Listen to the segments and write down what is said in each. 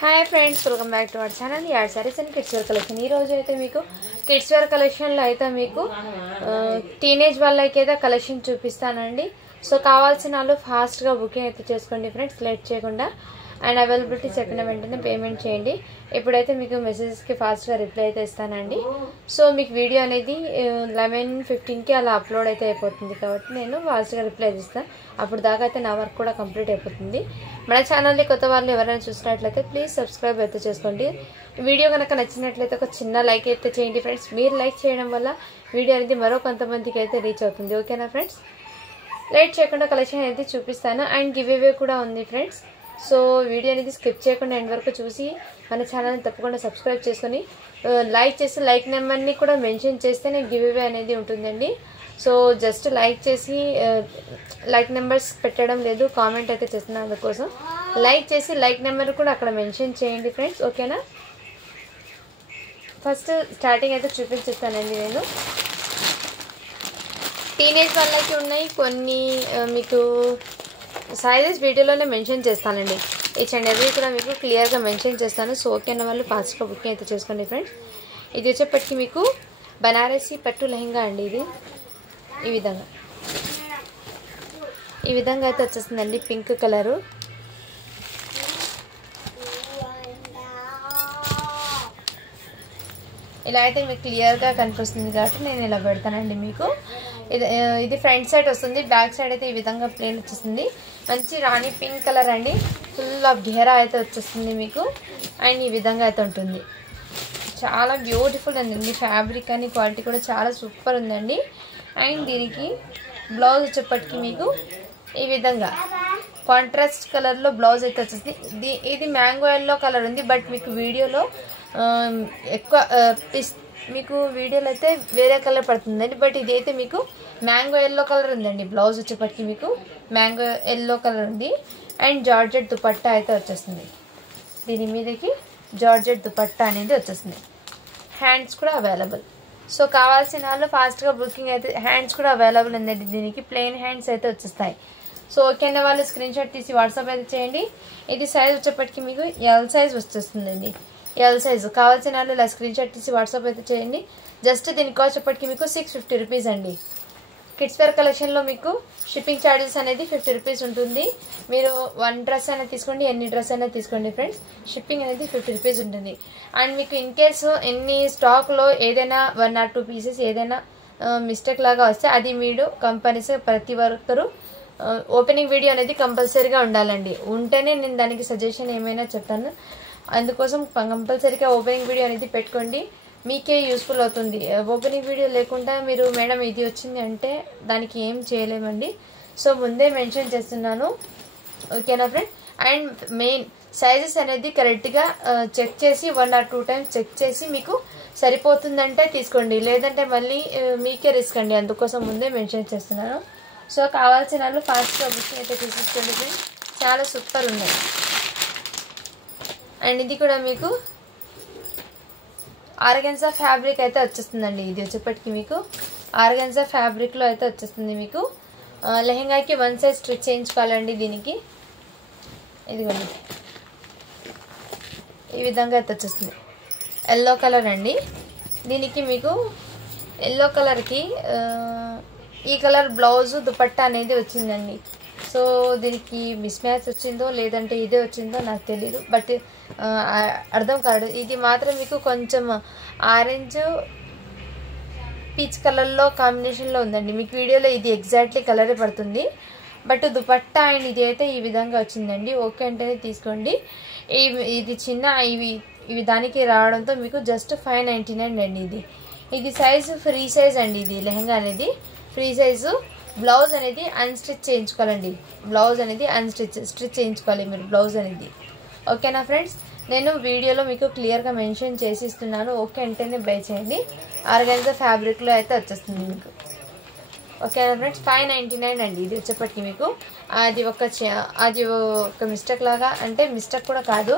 Hi friends welcome back to our channel यार saris and kids wear collection ఈ రోజు అయితే మీకు కిడ్స్ వేర్ కలెక్షన్ లో అయితే మీకు టీనేజ్ వాళ్ళకి అయితే కలెక్షన్ చూపిస్తానండి. సో కావాల్సిన వాళ్ళు ఫాస్ట్ గా బుకింగ్ అయితే చేసుకోండి ఫ్రెండ్స్, లేట్ చేయకుండా. అండ్ అవైలబిలిటీ చెప్పిన వెంటనే పేమెంట్ చేయండి. ఇప్పుడైతే మీకు మెసేజెస్ కి ఫాస్ట్ గా రిప్లై అయితే ఇస్తానండి. సో మీకు వీడియో అనేది 11:15 కి అలా అప్లోడ్ అయితే అయిపోతుంది కాబట్టి నేను ఫాస్ట్ గా రిప్లై ఇస్తాను. అప్పుడు దాకా అయితే నా వర్క్ కూడా కంప్లీట్ అయిపోతుంది. మన ఛానల్ని కొత్త వాళ్ళు ఎవరైనా చూసినట్లయితే ప్లీజ్ సబ్స్క్రైబ్ అయితే చేసుకోండి. వీడియో కనుక నచ్చినట్లయితే ఒక చిన్న లైక్ అయితే చేయండి ఫ్రెండ్స్. మీరు లైక్ చేయడం వల్ల వీడియో అనేది మరో కొంతమందికి అయితే రీచ్ అవుతుంది. ఓకేనా ఫ్రెండ్స్, లేట్ చేయకుండా కలెక్షన్ అయితే చూపిస్తాను. అండ్ గివ్ అవే కూడా ఉంది ఫ్రెండ్స్. సో వీడియో అనేది స్కిప్ చేయకుండా ఎండ్ వరకు చూసి మన ఛానల్ని తప్పకుండా సబ్స్క్రైబ్ చేసుకొని లైక్ చేసి లైక్ నెంబర్ని కూడా మెన్షన్ చేస్తే నేను గివ్ అవే అనేది ఉంటుందండి. సో జస్ట్ లైక్ చేసి లైక్ నెంబర్స్ పెట్టడం లేదు, కామెంట్ అయితే చేస్తున్నాను. అందుకోసం లైక్ చేసి లైక్ నెంబర్ కూడా అక్కడ మెన్షన్ చేయండి ఫ్రెండ్స్. ఓకేనా, ఫస్ట్ స్టార్టింగ్ అయితే చూపించేస్తానండి. నేను టీనేజ్ వాళ్ళకి ఉన్నాయి కొన్ని, మీకు సైజెస్ వీడియోలోనే మెన్షన్ చేస్తానండి. ఈచ్ అండ్ ఎవ్రీ కూడా మీకు క్లియర్గా మెన్షన్ చేస్తాను. సో ఓకే అన్న వాళ్ళు ఫాస్ట్గా బుకింగ్ అయితే చేసుకోండి ఫ్రెండ్స్. ఇది వచ్చేప్పటికి మీకు బనారసి పట్టు లెహంగా అండి. ఇది ఈ విధంగా అయితే వచ్చేస్తుందండి, పింక్ కలరు. ఇలా అయితే మీకు క్లియర్గా కనిపిస్తుంది కాబట్టి నేను ఇలా పెడతానండి. మీకు ఇది ఫ్రంట్ సైడ్ వస్తుంది, బ్యాక్ సైడ్ అయితే ఈ విధంగా ప్లేన్ వచ్చేస్తుంది. మంచి రాణి పింక్ కలర్ అండి, ఫుల్ ఆఫ్ ఘేరా అయితే వచ్చేస్తుంది మీకు. అండ్ ఈ విధంగా అయితే ఉంటుంది, చాలా బ్యూటిఫుల్ అండి. ఫ్యాబ్రిక్ అని క్వాలిటీ కూడా చాలా సూపర్ ఉందండి. అండ్ దీనికి బ్లౌజ్ వచ్చేప్పటికి మీకు ఈ విధంగా కాంట్రాస్ట్ కలర్లో బ్లౌజ్ అయితే వచ్చేస్తుంది. ఇది మ్యాంగో ఎల్లో కలర్ ఉంది, బట్ మీకు వీడియోలో ఎక్కువ మీకు వీడియోలో అయితే వేరే కలర్ పడుతుందండి. బట్ ఇది అయితే మీకు మ్యాంగో ఎల్లో కలర్ ఉందండి. బ్లౌజ్ వచ్చేప్పటికి మీకు మ్యాంగో ఎల్లో కలర్ ఉంది. అండ్ జార్జెట్ దుపట్టా అయితే వచ్చేస్తుంది. దీని మీదకి జార్జెట్ దుపట్టా అనేది వచ్చేస్తుంది. హ్యాండ్స్ కూడా అవైలబుల్. సో కావాల్సిన వాళ్ళు ఫాస్ట్గా బుకింగ్ అయితే, హ్యాండ్స్ కూడా అవైలబుల్ ఉందండి. దీనికి ప్లెయిన్ హ్యాండ్స్ అయితే వచ్చేస్తాయి. సో ఓకే అన్న వాళ్ళు స్క్రీన్ షాట్ తీసి వాట్సాప్ అయితే చేయండి. ఇది సైజ్ వచ్చేప్పటికి మీకు ఎల్ సైజ్ వచ్చేస్తుందండి. ఎల్ సైజు కావాల్సిన వాళ్ళు ఇలా స్క్రీన్ షాట్ తీసి వాట్సాప్ అయితే చేయండి. జస్ట్ దీని కాస్ట్ వచ్చేప్పటికి మీకు 650 రూపీస్ అండి. కిడ్స్ వేర్ కలెక్షన్లో మీకు షిప్పింగ్ ఛార్జెస్ అనేది 50 రూపీస్ ఉంటుంది. మీరు 1 డ్రెస్ అయినా తీసుకోండి, ఎన్ని డ్రెస్ అయినా తీసుకోండి ఫ్రెండ్స్, షిప్పింగ్ అనేది 50 రూపీస్ ఉంటుంది. అండ్ మీకు ఇన్ కేసు ఎన్ని స్టాక్లో ఏదైనా 1 or 2 పీసెస్ ఏదైనా మిస్టేక్ లాగా వస్తే అది మీరు కంపల్సరీ ప్రతి ఒక్కరు ఓపెనింగ్ వీడియో అనేది కంపల్సరీగా ఉండాలండి. ఉంటేనే నేను దానికి సజెషన్ ఏమైనా చెప్తాను. అందుకోసం కంపల్సరీగా ఓపెనింగ్ వీడియో అనేది పెట్టుకోండి, మీకే యూస్ఫుల్ అవుతుంది. ఓపెనింగ్ వీడియో లేకుండా మీరు మేడం ఇది వచ్చింది అంటే దానికి ఏం చేయలేమండి. సో ముందే మెన్షన్ చేస్తున్నాను. ఓకేనా ఫ్రెండ్. అండ్ మెయిన్ సైజెస్ అనేది కరెక్ట్గా చెక్ చేసి 1 or 2 times చెక్ చేసి మీకు సరిపోతుందంటే తీసుకోండి, లేదంటే మళ్ళీ మీకే రిస్క్ అండి. అందుకోసం ముందే మెన్షన్ చేస్తున్నాను. సో కావాల్సిన వాళ్ళు ఫాస్ట్గా బుకింగ్ అయితే తీసుకోండి ఫ్రెండ్స్, చాలా సూపర్ ఉన్నాయి. అండ్ ఇది కూడా మీకు ఆర్గెన్జా ఫ్యాబ్రిక్ అయితే వచ్చేస్తుందండి. ఇది వచ్చేప్పటికి మీకు ఆర్గెన్జా ఫ్యాబ్రిక్లో అయితే వచ్చేస్తుంది. మీకు లెహంగాకి 1 size స్టిచ్ చేయించుకోవాలండి. దీనికి ఇదిగోండి ఈ విధంగా అయితే వచ్చేస్తుంది. ఎల్లో కలర్ అండి. దీనికి మీకు ఎల్లో కలర్కి ఈ కలర్ బ్లౌజ్ దుపట్టా అనేది వచ్చిందండి. సో దీనికి మిస్ మ్యాచ్ వచ్చిందో లేదంటే ఇదే వచ్చిందో నాకు తెలీదు, బట్ అర్థం కాదు. ఇది మాత్రం మీకు కొంచెం ఆరెంజ్ పీచ్ కలర్లో కాంబినేషన్లో ఉందండి. మీకు వీడియోలో ఇది ఎగ్జాక్ట్లీ కలరే పడుతుంది, బట్ దుపట్టా అండ్ ఇది అయితే ఈ విధంగా వచ్చిందండి. ఓకే అంటేనే తీసుకోండి. ఇది చిన్న ఇవి దానికి రావడంతో మీకు జస్ట్ 599 అండి. ఇది సైజు ఫ్రీ సైజ్ అండి. ఇది లెహంగా అనేది ఫ్రీ సైజు. బ్లౌజ్ అనేది అన్స్టిచ్ చేయించుకోవాలండి. బ్లౌజ్ అనేది స్టిచ్ చేయించుకోవాలి మీరు బ్లౌజ్ అనేది. ఓకేనా ఫ్రెండ్స్, నేను వీడియోలో మీకు క్లియర్గా మెన్షన్ చేసి ఇస్తున్నాను. ఓకే అంటేనే బై చేయండి. ఆర్గాన్జా ఫ్యాబ్రిక్లో అయితే వచ్చేస్తుంది మీకు. ఓకేనా ఫ్రెండ్స్, 599 అండి. ఇది వచ్చేప్పటికి మీకు అది ఒక మిస్టేక్ లాగా, అంటే మిస్టేక్ కూడా కాదు,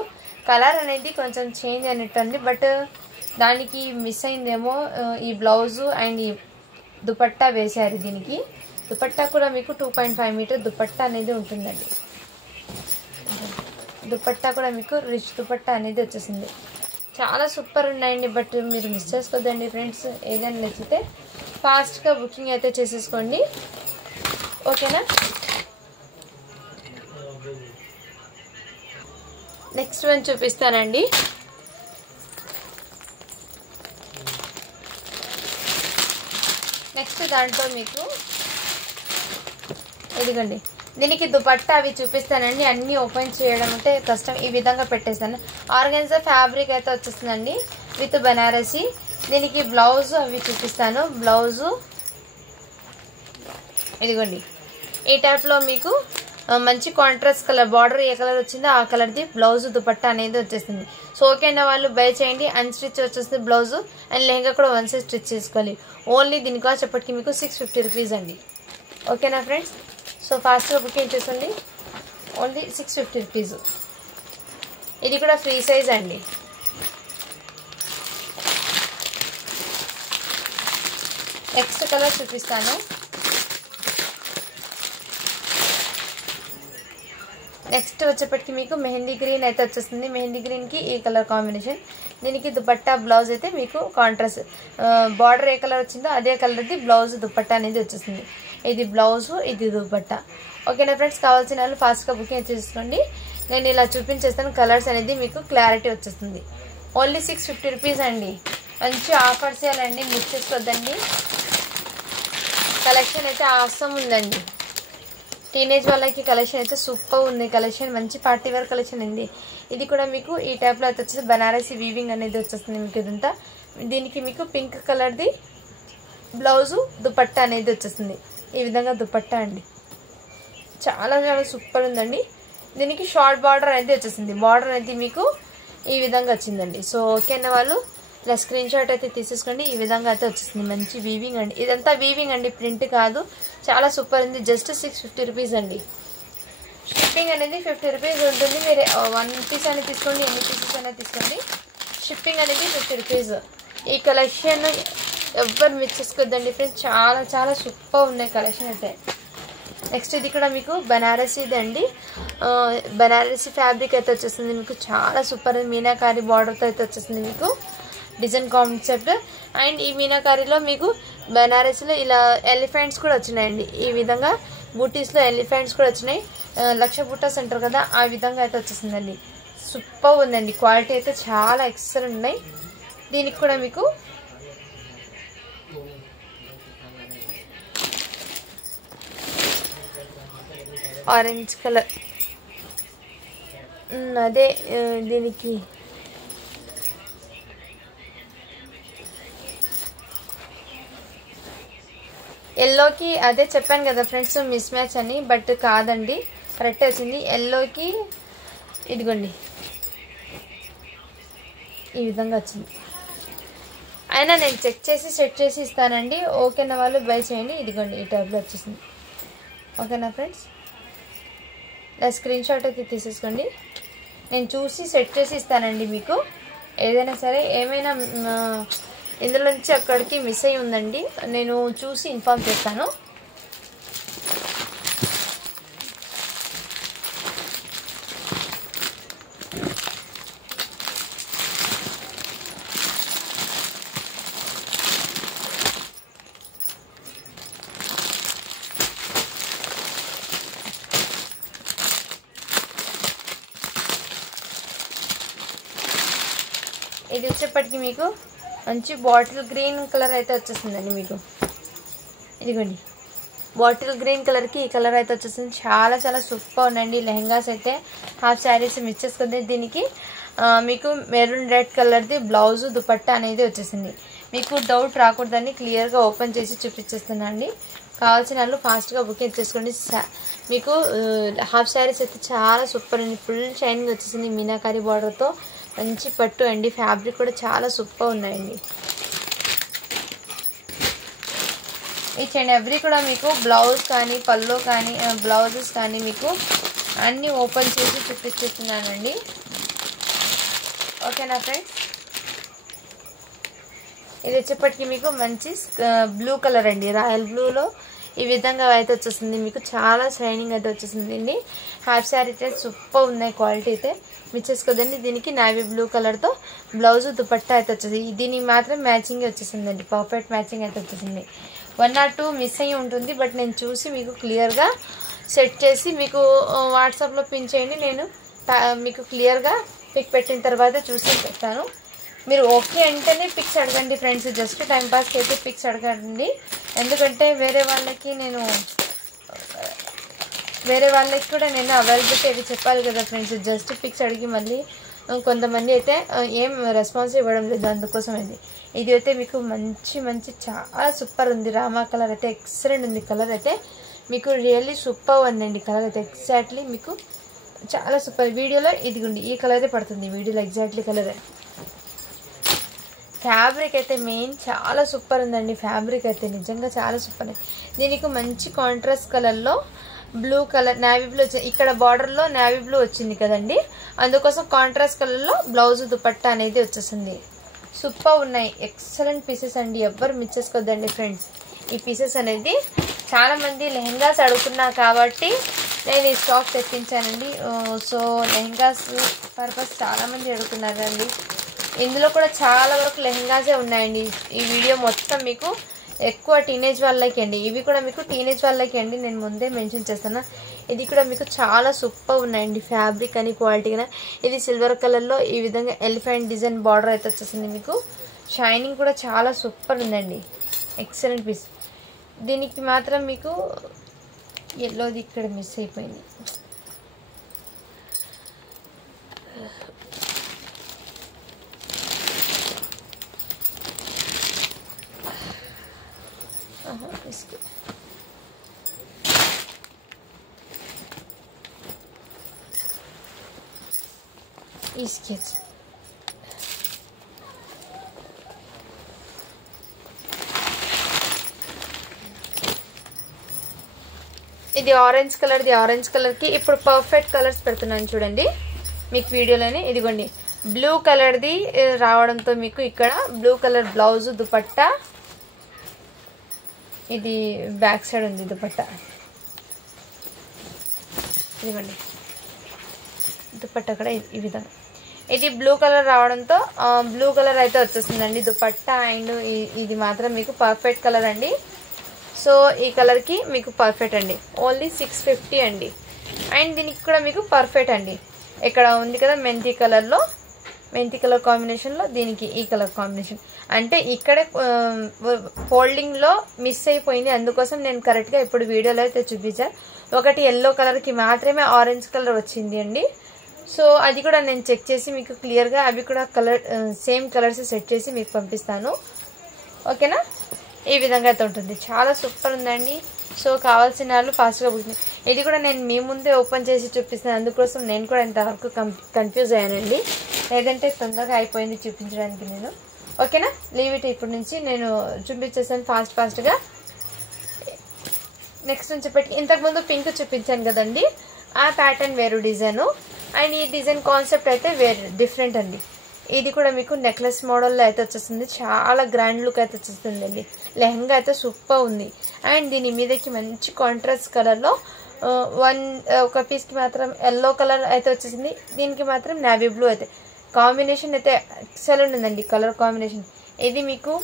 కలర్ అనేది కొంచెం చేంజ్ అయినట్టుంది. బట్ దానికి మిస్ అయిందేమో ఈ బ్లౌజు అండ్ ఈ దుపట్టా వేశారు. దీనికి దుపట్టా కూడా మీకు 2.5 మీటర్ దుపట్టా అనేది ఉంటుందండి. దుపట్టా కూడా మీకు రిచ్ దుపట్టా అనేది వచ్చేసింది. చాలా సూపర్ ఉన్నాయండి. బట్ మీరు మిస్ చేసుకోవద్దండి ఫ్రెండ్స్. ఏదైనా నచ్చితే ఫాస్ట్గా బుకింగ్ అయితే చేసేసుకోండి, ఓకేనా. నెక్స్ట్ వన్ చూపిస్తానండి. నెక్స్ట్ దాంట్లో మీకు ఇదిగోండి, దీనికి దుపట్టా అవి చూపిస్తానండి. అన్నీ ఓపెన్ చేయడం అంటే కష్టం. ఈ విధంగా పెట్టేస్తాను. ఆర్గన్జా ఫ్యాబ్రిక్ అయితే వచ్చేస్తుందండి విత్ బనారసి. దీనికి బ్లౌజ్ అవి చూపిస్తాను. బ్లౌజు ఇదిగోండి, ఈ టైప్లో మీకు మంచి కాంట్రాస్ట్ కలర్, బార్డర్ ఏ కలర్ వచ్చిందో ఆ కలర్ది బ్లౌజ్ దుపట్టా అనేది వచ్చేస్తుంది. సో ఓకే అన్న వాళ్ళు బై చేయండి. అన్స్టిచ్ వచ్చేస్తుంది బ్లౌజు అండ్ లెహంగా కూడా వన్ సైడ్ స్టిచ్ చేసుకోవాలి. ఓన్లీ దీని కాస్ట్ చెప్పటికి మీకు 650 రూపీస్ అండి, ఓకేనా ఫ్రెండ్స్. సో ఫాస్ట్గా బుకింగ్ చేసుకోండి. Only 650 rupees. ఇది కూడా ఫ్రీ సైజ్ అండి. నెక్స్ట్ కలర్ చూపిస్తాను. నెక్స్ట్ వచ్చేప్పటికి మీకు మెహందీ గ్రీన్ అయితే వచ్చేస్తుంది. మెహందీ గ్రీన్కి ఈ కలర్ కాంబినేషన్. దీనికి దుపట్టా బ్లౌజ్ అయితే మీకు కాంట్రాస్ట్, బార్డర్ ఏ కలర్ వచ్చిందో అదే కలర్ది బ్లౌజ్ దుపట్టా అనేది వచ్చేస్తుంది. ఇది బ్లౌజు, ఇది దుపట్టా, ఓకేనా ఫ్రెండ్స్. కావాల్సిన వాళ్ళు ఫాస్ట్గా బుకింగ్ చేసుకోండి. నేను ఇలా చూపించేస్తాను. కలర్స్ అనేది మీకు క్లారిటీ వచ్చేస్తుంది. ఓన్లీ 650 రూపీస్ అండి. మంచి ఆఫర్స్ చేయాలండి, మిస్ చేసుకోవద్దండి. కలెక్షన్ అయితే ఆసమ్ ఉందండి. టీనేజ్ వాళ్ళకి కలెక్షన్ అయితే సూపర్ ఉంది. కలెక్షన్ మంచి పార్టీ వేర్ కలెక్షన్ ఉంది. ఇది కూడా మీకు ఈ టైప్లో అయితే వచ్చేసి బనారసి వీవింగ్ అనేది వచ్చేస్తుంది మీకు ఇదంతా. దీనికి మీకు పింక్ కలర్ది బ్లౌజు దుపట్టా అనేది వచ్చేస్తుంది. ఈ విధంగా దుపట్టా అండి, చాలా చాలా సూపర్ ఉందండి. దీనికి షార్ట్ బార్డర్ అనేది వచ్చేసింది. బార్డర్ అనేది మీకు ఈ విధంగా వచ్చిందండి. సో ఓకే అన్న వాళ్ళు ఇలా స్క్రీన్ షాట్ అయితే తీసేసుకోండి. ఈ విధంగా అయితే వచ్చేసింది. మంచి వీవింగ్ అండి, ఇదంతా వీవింగ్ అండి, ప్రింట్ కాదు. చాలా సూపర్ ఉంది. జస్ట్ 650 రూపీస్ అండి. షిప్పింగ్ అనేది 50 రూపీస్ ఉంటుంది. మీరు 1 పీస్ అనేది తీసుకోండి, ఎన్ని పీసెస్ అనేది తీసుకోండి. షిప్పింగ్ అనేది 50 రూపీస్. ఈ కలెక్షన్ ఎవ్వరు మిస్ చేసుకోవద్దండి ఫ్రెండ్స్. చాలా చాలా సూపర్ ఉన్నాయి కలెక్షన్ అయితే. నెక్స్ట్ ఇది కూడా మీకు బనారసీది అండి. బనారసీ ఫ్యాబ్రిక్ అయితే వచ్చేస్తుంది మీకు. చాలా సూపర్ మీనాకారి బార్డర్తో అయితే వచ్చేస్తుంది మీకు డిజైన్ కాన్సెప్ట్. అండ్ ఈ మీనాకారిలో మీకు బనారసీలో ఇలా ఎలిఫెంట్స్ కూడా వచ్చినాయండి. ఈ విధంగా బూటీస్లో ఎలిఫెంట్స్ కూడా వచ్చినాయి. లక్ష బూటాస్ అంటారు కదా, ఆ విధంగా అయితే వచ్చేసిందండి. సూపర్ ఉందండి. క్వాలిటీ అయితే చాలా ఎక్సలెంట్ ఉన్నాయి. దీనికి కూడా మీకు ఆరెంజ్ కలర్, అదే దీనికి ఎల్లోకి అదే చెప్పాను కదా ఫ్రెండ్స్ మిస్ మ్యాచ్ అని, బట్ కాదండి, కరెక్ట్ వచ్చింది. ఎల్లోకి ఇదిగోండి ఈ విధంగా వచ్చింది. అయినా నేను చెక్ చేసి సెట్ చేసి ఇస్తానండి. ఓకేనా వాళ్ళు బై చేయండి. ఇదిగోండి ఈ టైప్లో వచ్చేసింది, ఓకేనా ఫ్రెండ్స్. ఇలా స్క్రీన్ షాట్ అయితే తీసేసుకోండి. నేను చూసి సెట్ చేసి ఇస్తానండి మీకు. ఏదైనా సరే ఏమైనా ఇందులో నుంచి అక్కడికి మిస్ అయ్యి ఉందండి, నేను చూసి ఇన్ఫార్మ్ చేస్తాను. ఇది వచ్చేప్పటికి మీకు మంచి బాటిల్ గ్రీన్ కలర్ అయితే వచ్చేస్తుందండి మీకు. ఇదిగోండి బాటిల్ గ్రీన్ కలర్కి ఈ కలర్ అయితే వచ్చేస్తుంది. చాలా చాలా సూపర్ ఉందండి. లెహంగాస్ అయితే హాఫ్ శారీస్ మిస్ చేసుకుంది. దీనికి మీకు మెరూన్ రెడ్ కలర్ది బ్లౌజు దుపట్టా అనేది వచ్చేసింది. మీకు డౌట్ రాకూడదని క్లియర్గా ఓపెన్ చేసి చూపించేస్తున్నాను అండి. కావాల్సిన వాళ్ళు ఫాస్ట్గా బుకింగ్ చేసుకోండి. మీకు హాఫ్ శారీస్ అయితే చాలా సూపర్ అండి. ఫుల్ షైనింగ్ వచ్చేసింది మీనాకారి బార్డర్తో. మంచి పట్టు అండి. ఫ్యాబ్రిక్ కూడా చాలా సూపర్ ఉన్నాయండి. ఈచ్ అండ్ ఎవ్రీ కూడా మీకు బ్లౌజ్ కానీ పళ్ళు కానీ బ్లౌజెస్ కానీ మీకు అన్నీ ఓపెన్ చేసి చూపించేస్తున్నానండి. ఓకేనా ఫ్రెండ్స్. ఇది వచ్చేప్పటికి మీకు మంచి బ్లూ కలర్ అండి. రాయల్ బ్లూలో ఈ విధంగా అయితే వచ్చేస్తుంది మీకు చాలా షైనింగ్ అయితే వచ్చేసింది అండి హాఫ్ శారీ అయితే సూపర్ ఉన్నాయి క్వాలిటీ అయితే మిస్ చేసుకోదండి దీనికి నేవీ బ్లూ కలర్తో బ్లౌజ్ దుపట్టా అయితే వచ్చేసింది దీనికి మాత్రం మ్యాచింగ్ వచ్చేసిందండి పర్ఫెక్ట్ మ్యాచింగ్ అయితే వచ్చేసింది 1 or 2 మిస్ అయ్యి ఉంటుంది బట్ నేను చూసి మీకు క్లియర్గా సెట్ చేసి మీకు వాట్సాప్లో పిన్ చేయండి నేను మీకు క్లియర్గా పిక్ పెట్టిన తర్వాత చూసి పెడతాను మీరు ఓకే అంటేనే పిక్స్ అడగండి ఫ్రెండ్స్ జస్ట్ టైంపాస్కి అయితే పిక్స్ అడగండి ఎందుకంటే వేరే వాళ్ళకి కూడా నేను అవైలబిలిటీ అవి చెప్పాలి కదా ఫ్రెండ్స్ జస్ట్ పిక్స్ అడిగి మళ్ళీ కొంతమంది అయితే ఏం రెస్పాన్స్ ఇవ్వడం లేదు అందుకోసం ఇది అయితే మీకు మంచి చాలా సూపర్ ఉంది రామా కలర్ అయితే ఎక్సలెంట్ ఉంది కలర్ అయితే మీకు రియల్లీ సూపర్ ఉందండి కలర్ అయితే ఎగ్జాక్ట్లీ మీకు చాలా సూపర్ వీడియోలో ఇదిగోండి ఈ కలరే పడుతుంది వీడియోలో ఎగ్జాక్ట్లీ కలరే ఫ్యాబ్రిక్ అయితే మెయిన్ చాలా సూపర్ ఉందండి ఫ్యాబ్రిక్ అయితే నిజంగా చాలా సూపర్ దీనికి మంచి కాంట్రాస్ట్ కలర్లో బ్లూ కలర్ నేవీ బ్లూ ఇక్కడ బార్డర్లో నేవీ బ్లూ వచ్చింది కదండి అందుకోసం కాంట్రాస్ట్ కలర్లో బ్లౌజ్ దుపట్టా అనేది వచ్చేసింది సూపర్ ఉన్నాయి ఎక్సలెంట్ పీసెస్ అండి ఎవ్వరు మిస్ చేసుకోవద్దండి ఫ్రెండ్స్ ఈ పీసెస్ అనేది చాలా మంది లెహంగాస్ అడుగుతున్నారు కాబట్టి నేను ఈ స్టాక్ తెప్పించానండి సో లెహంగాస్ పర్పస్ చాలా మంది అడుగుతున్నారండి ఇందులో కూడా చాలా వరకు లెహంగాసే ఉన్నాయండి ఈ వీడియో మొత్తం మీకు ఎక్కువ టీనేజ్ వాళ్ళకి అండి ఇవి కూడా మీకు టీనేజ్ వాళ్ళకి అండి నేను ముందే మెన్షన్ చేస్తాను ఇది కూడా మీకు చాలా సూపర్ ఉన్నాయండి ఫ్యాబ్రిక్ అని క్వాలిటీ కానీ ఇది సిల్వర్ కలర్లో ఈ విధంగా ఎలిఫెంట్ డిజైన్ బార్డర్ అయితే వచ్చేసింది మీకు షైనింగ్ కూడా చాలా సూపర్ ఉందండి ఎక్సలెంట్ పీస్ దీనికి మాత్రం మీకు ఎల్లోది ఇక్కడ మిస్ అయిపోయింది इसके ఇది orange colour the orange colour కి ఇప్పుడు పర్ఫెక్ట్ కలర్స్ పెడుతున్నాను చూడండి మీకు వీడియోలోనే ఇదిగోండి బ్లూ కలర్ ది రావడంతో మీకు ఇక్కడ బ్లూ కలర్ బ్లౌజ్ దుపట్టా ఇది బ్యాక్ సైడ్ ఉంది దుపట్టా ఇదిగోండి దుపట్టా కూడా ఈ విధంగా ఇది బ్లూ కలర్ రావడంతో బ్లూ కలర్ అయితే వచ్చేసిందండి దుపట్టా అండ్ ఇది మాత్రం మీకు పర్ఫెక్ట్ కలర్ అండి సో ఈ కలర్కి మీకు పర్ఫెక్ట్ అండి ఓన్లీ 650 అండి అండ్ దీనికి కూడా మీకు పర్ఫెక్ట్ అండి ఇక్కడ ఉంది కదా మెంతి కలర్ కాంబినేషన్లో దీనికి ఈ కలర్ కాంబినేషన్ అంటే ఇక్కడే ఫోల్డింగ్లో మిస్ అయిపోయింది అందుకోసం నేను కరెక్ట్గా ఇప్పుడు వీడియోలో అయితే చూపించాను ఒకటి ఎల్లో కలర్కి మాత్రమే ఆరెంజ్ కలర్ వచ్చింది అండి సో అది కూడా నేను చెక్ చేసి మీకు క్లియర్గా అవి కూడా కలర్ సేమ్ కలర్స్ సెట్ చేసి మీకు పంపిస్తాను ఓకేనా ఈ విధంగా అయితే ఉంటుంది చాలా సూపర్ ఉందండి సో కావాల్సిన వాళ్ళు ఫాస్ట్గా బుక్ ఇది కూడా నేను మీ ముందే ఓపెన్ చేసి చూపిస్తాను అందుకోసం నేను కూడా ఇంతవరకు కన్ఫ్యూజ్ అయ్యానండి లేదంటే తొందరగా అయిపోయింది చూపించడానికి నేను ఓకేనా లీవ్ ఇట్ ఇప్పటి నుంచి నేను చూపించేసాను ఫాస్ట్గా నెక్స్ట్ నుంచి పెట్టి ఇంతకుముందు పింక్ చూపించాను కదండి ఆ ప్యాటర్న్ వేరు డిజైను అండ్ ఈ డిజైన్ కాన్సెప్ట్ అయితే వేరే డిఫరెంట్ అండి ఇది కూడా మీకు నెక్లెస్ మోడల్లో అయితే వచ్చేస్తుంది చాలా గ్రాండ్ లుక్ అయితే వచ్చేస్తుంది అండి లెహంగా అయితే సూపర్ ఉంది అండ్ దీని మీదకి మంచి కాంట్రాస్ట్ కలర్లో ఒక పీస్కి మాత్రం ఎల్లో కలర్ అయితే వచ్చేసింది దీనికి మాత్రం నేవీ బ్లూ అయితే కాంబినేషన్ అయితే ఎక్సలెంట్ ఉందండి కలర్ కాంబినేషన్ ఇది మీకు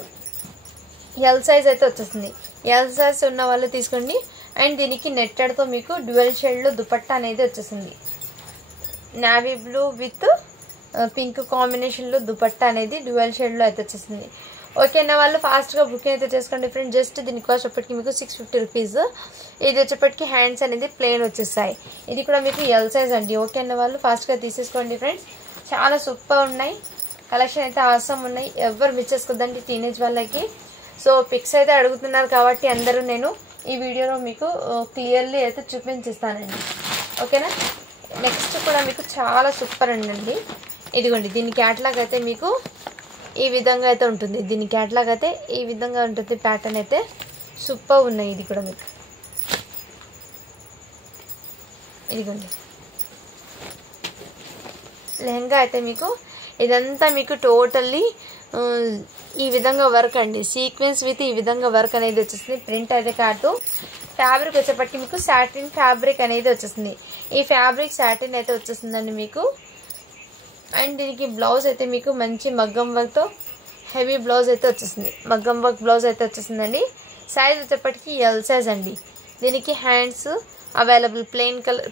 ఎల్ సైజ్ అయితే వచ్చేస్తుంది ఎల్ సైజ్ ఉన్న వాళ్ళు తీసుకోండి అండ్ దీనికి నెట్టెడ్తో మీకు డ్యూయల్ షేడ్లో దుపట్టా అనేది వచ్చేసింది నేవీ బ్లూ విత్ పింక్ కాంబినేషన్లో దుపట్టా అనేది డ్యూయల్ షేడ్లో అయితే వచ్చేసింది ఓకేనా వాళ్ళు ఫాస్ట్గా బుకింగ్ అయితే చేసుకోండి ఫ్రెండ్ జస్ట్ దీని కాస్ట్ వచ్చేప్పటికి మీకు 650 రూపీస్ ఇది వచ్చేప్పటికి హ్యాండ్స్ అనేది ప్లెయిన్ వచ్చేస్తాయి ఇది కూడా మీకు ఎల్ సైజ్ అండి ఓకేనా వాళ్ళు ఫాస్ట్గా తీసేసుకోండి ఫ్రెండ్స్ చాలా సూపర్ ఉన్నాయి కలెక్షన్ అయితే ఆసమ్ ఉన్నాయి ఎవరు మిస్ చేసుకోద్దండి టీనేజ్ వాళ్ళకి సో పిక్స్ అయితే అడుగుతున్నారు కాబట్టి అందరూ నేను ఈ వీడియోలో మీకు క్లియర్లీ అయితే చూపించిస్తానండి ఓకేనా నెక్స్ట్ కూడా మీకు చాలా సూపర్ అండి ఇదిగోండి దీని క్యాటలాగ్ అయితే మీకు ఈ విధంగా అయితే ఉంటుంది దీని క్యాటలాగ్ అయితే ఈ విధంగా ఉంటుంది ప్యాటర్న్ అయితే సూపర్ ఉన్నాయి ఇది కూడా మీకు ఇదిగోండి లెహంగా అయితే మీకు ఇదంతా మీకు టోటల్లీ ఈ విధంగా వర్క్ అండి సీక్వెన్స్ విత్ ఈ విధంగా వర్క్ అనేది వచ్చేస్తుంది ప్రింట్ అయితే కాదు ఫ్యాబ్రిక్ వచ్చేప్పటికి మీకు సాటిన్ ఫ్యాబ్రిక్ అనేది వచ్చేస్తుంది. ఈ ఫ్యాబ్రిక్ సాటిన్ అయితే వచ్చేస్తుందండి మీకు. అండ్ దీనికి బ్లౌజ్ అయితే మీకు మంచి మగ్గం వర్క్తో హెవీ బ్లౌజ్ అయితే వచ్చేస్తుంది. మగ్గం వర్క్ బ్లౌజ్ అయితే వచ్చేస్తుందండి. సైజ్ వచ్చేప్పటికి ఎల్ సైజ్ అండి. దీనికి హ్యాండ్స్ అవైలబుల్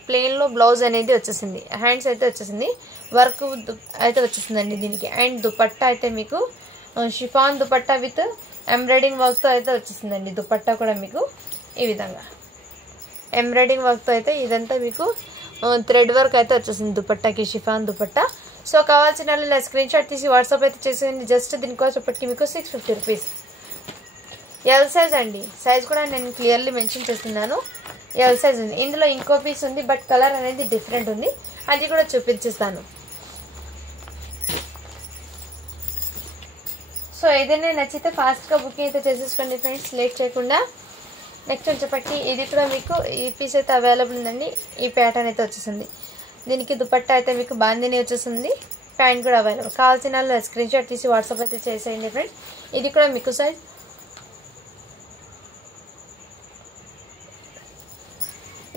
ప్లెయిన్లో బ్లౌజ్ అనేది వచ్చేసింది. హ్యాండ్స్ అయితే వచ్చేసింది. వర్క్ అయితే వచ్చేసిందండి దీనికి. అండ్ దుపట్టా అయితే మీకు షిఫాన్ దుపట్టా విత్ ఎంబ్రాయిడింగ్ వర్క్తో అయితే వచ్చేసిందండి. దుపట్టా కూడా మీకు ఈ విధంగా ఎంబ్రాయిడింగ్ వర్క్తో అయితే ఇదంతా మీకు థ్రెడ్ వర్క్ అయితే వచ్చేసింది దుపట్టాకి, షిఫాన్ దుపట్టా. సో కావాల్సిన వాళ్ళు స్క్రీన్ షాట్ తీసి వాట్సాప్ అయితే చేసేయండి. జస్ట్ దీనికోసం వచ్చేప్పటికి మీకు 650 రూపీస్. ఎల్ సైజ్ అండి. సైజ్ కూడా నేను క్లియర్లీ మెన్షన్ చేస్తున్నాను. ఎల్ సైజ్ ఉంది. ఇందులో ఇంకో పీస్ ఉంది, బట్ కలర్ అనేది డిఫరెంట్ ఉంది. అది కూడా చూపించేస్తాను. సో ఏదైనా నచ్చితే ఫాస్ట్గా బుకింగ్ అయితే చేసేసుకోండి ఫ్రెండ్స్, లేట్ చేయకుండా. నెక్స్ట్ వచ్చేప్పటికి ఇది కూడా మీకు ఈ పీస్ అయితే అవైలబుల్ ఉందండి. ఈ ప్యాటర్న్ అయితే వచ్చేసింది. దీనికి దుపట్టా అయితే మీకు బాందిని వచ్చేసింది. ప్యాంట్ కూడా అవైలబుల్. కావాల్సిన వాళ్ళు స్క్రీన్ షాట్ తీసి వాట్సాప్ అయితే చేసేయండి ఫ్రెండ్స్. ఇది కూడా మీకు సైజ్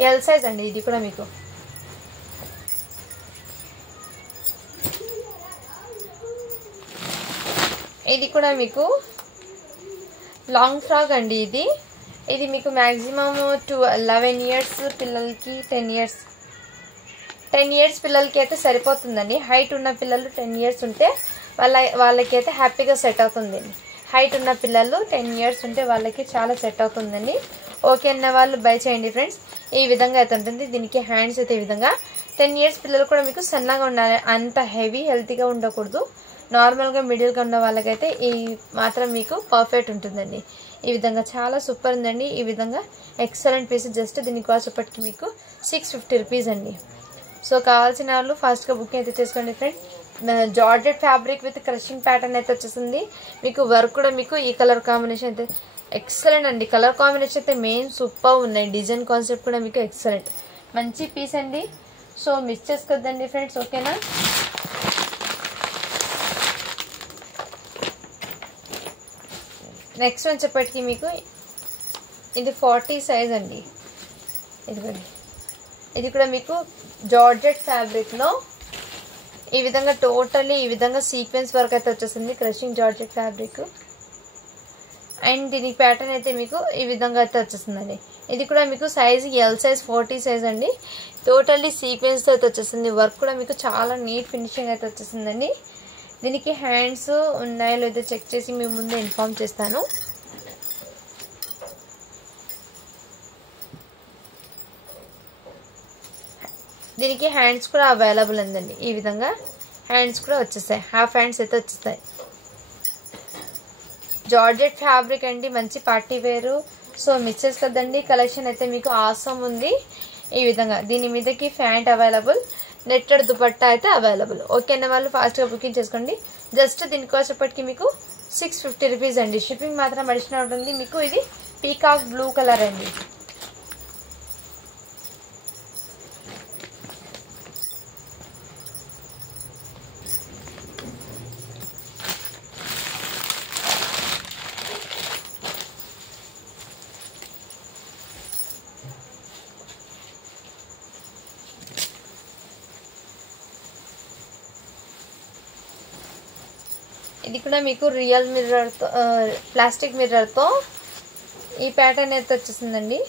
ఎల్ సైజ్ అండి. ఇది కూడా మీకు లాంగ్ ఫ్రాక్ అండి. ఇది మీకు మ్యాక్సిమమ్ 11 ఇయర్స్ పిల్లలకి 10 ఇయర్స్ పిల్లలకి అయితే సరిపోతుందండి. హైట్ ఉన్న పిల్లలు 10 ఇయర్స్ ఉంటే వాళ్ళకి అయితే హ్యాపీగా సెట్ అవుతుందండి. హైట్ ఉన్న పిల్లలు 10 ఇయర్స్ ఉంటే వాళ్ళకి చాలా సెట్ అవుతుందండి. ఓకే అన్న వాళ్ళు బై చేయండి ఫ్రెండ్స్. ఈ విధంగా అయితే ఉంటుంది. దీనికి హ్యాండ్స్ అయితే ఈ విధంగా 10 ఇయర్స్ పిల్లలు కూడా మీకు సన్నగా ఉండాలి, అంత హెవీ హెల్తీగా ఉండకూడదు. నార్మల్గా మిడిల్గా ఉన్న వాళ్ళకైతే ఈ మాత్రం మీకు పర్ఫెక్ట్ ఉంటుందండి. ఈ విధంగా చాలా సూపర్ ఉందండి. ఈ విధంగా ఎక్సలెంట్ పీస్. జస్ట్ దీని కాస్ట్ ఇప్పటికి మీకు 650 రూపీస్ అండి. సో కావాల్సిన వాళ్ళు ఫాస్ట్గా బుకింగ్ అయితే చేసుకోండి friend. Georgette fabric with crushing pattern అయితే వచ్చేసింది. మీకు వర్క్ కూడా మీకు ఈ కలర్ కాంబినేషన్ అయితే ఎక్సలెంట్ అండి. కలర్ కాంబినేషన్ అయితే మెయిన్ సూపర్ ఉన్నాయి. డిజైన్ కాన్సెప్ట్ కూడా మీకు ఎక్సలెంట్. మంచి పీస్ అండి. సో మిస్ చేసుకోద్దండి ఫ్రెండ్స్, ఓకేనా. నెక్స్ట్ వచ్చేప్పటికి మీకు ఇది 40 సైజ్ అండి. ఇది కూడా మీకు జార్జెట్ ఫ్యాబ్రిక్లో ఈ విధంగా టోటల్లీ ఈ విధంగా సీక్వెన్స్ వర్క్ అయితే వచ్చేసింది. Crushing georgette fabric. అండ్ దీనికి ప్యాటర్న్ అయితే మీకు ఈ విధంగా అయితే వచ్చేస్తుందండి. ఇది కూడా మీకు సైజ్ ఎల్ సైజ్ 40 సైజ్ అండి. టోటల్లీ సీక్వెన్స్తో అయితే వచ్చేసింది. వర్క్ కూడా మీకు చాలా నీట్ ఫినిషింగ్ అయితే వచ్చేసిందండి. దీనికి హ్యాండ్స్ ఉన్నాయో లేదో చెక్ చేసి మీ ముందే ఇన్ఫార్మ్ చేస్తాను. దీనికి హ్యాండ్స్ కూడా అవైలబుల్ ఉందండి. ఈ విధంగా హ్యాండ్స్ కూడా వచ్చేస్తాయి. హాఫ్ హ్యాండ్స్ అయితే వచ్చేస్తాయి. జార్జెట్ ఫ్యాబ్రిక్ అండి, మంచి పార్టీ వేరు. So miss చేసుకోదండి. కలెక్షన్ అయితే మీకు ఆసమ్ ఉంది. ఈ విధంగా దీని మీదకి ప్యాంట్ అవైలబుల్, నెట్టెడ్ దుపట్టా అయితే అవైలబుల్. ఓకే అన్న వాళ్ళు ఫాస్ట్గా బుకింగ్ చేసుకోండి. జస్ట్ దీనికోసం ఇప్పటికి మీకు 650 రూపీస్ అండి. షిప్పింగ్ మాత్రం అడిషనల్ ఉంటుంది మీకు. ఇది పీకాక్ బ్లూ కలర్ అండి. ఇది కూడా మీకు రియల్ మిర్రర్తో ప్లాస్టిక్ మిర్రర్తో ఈ ప్యాటర్న్ అయితే వచ్చేసిందండి.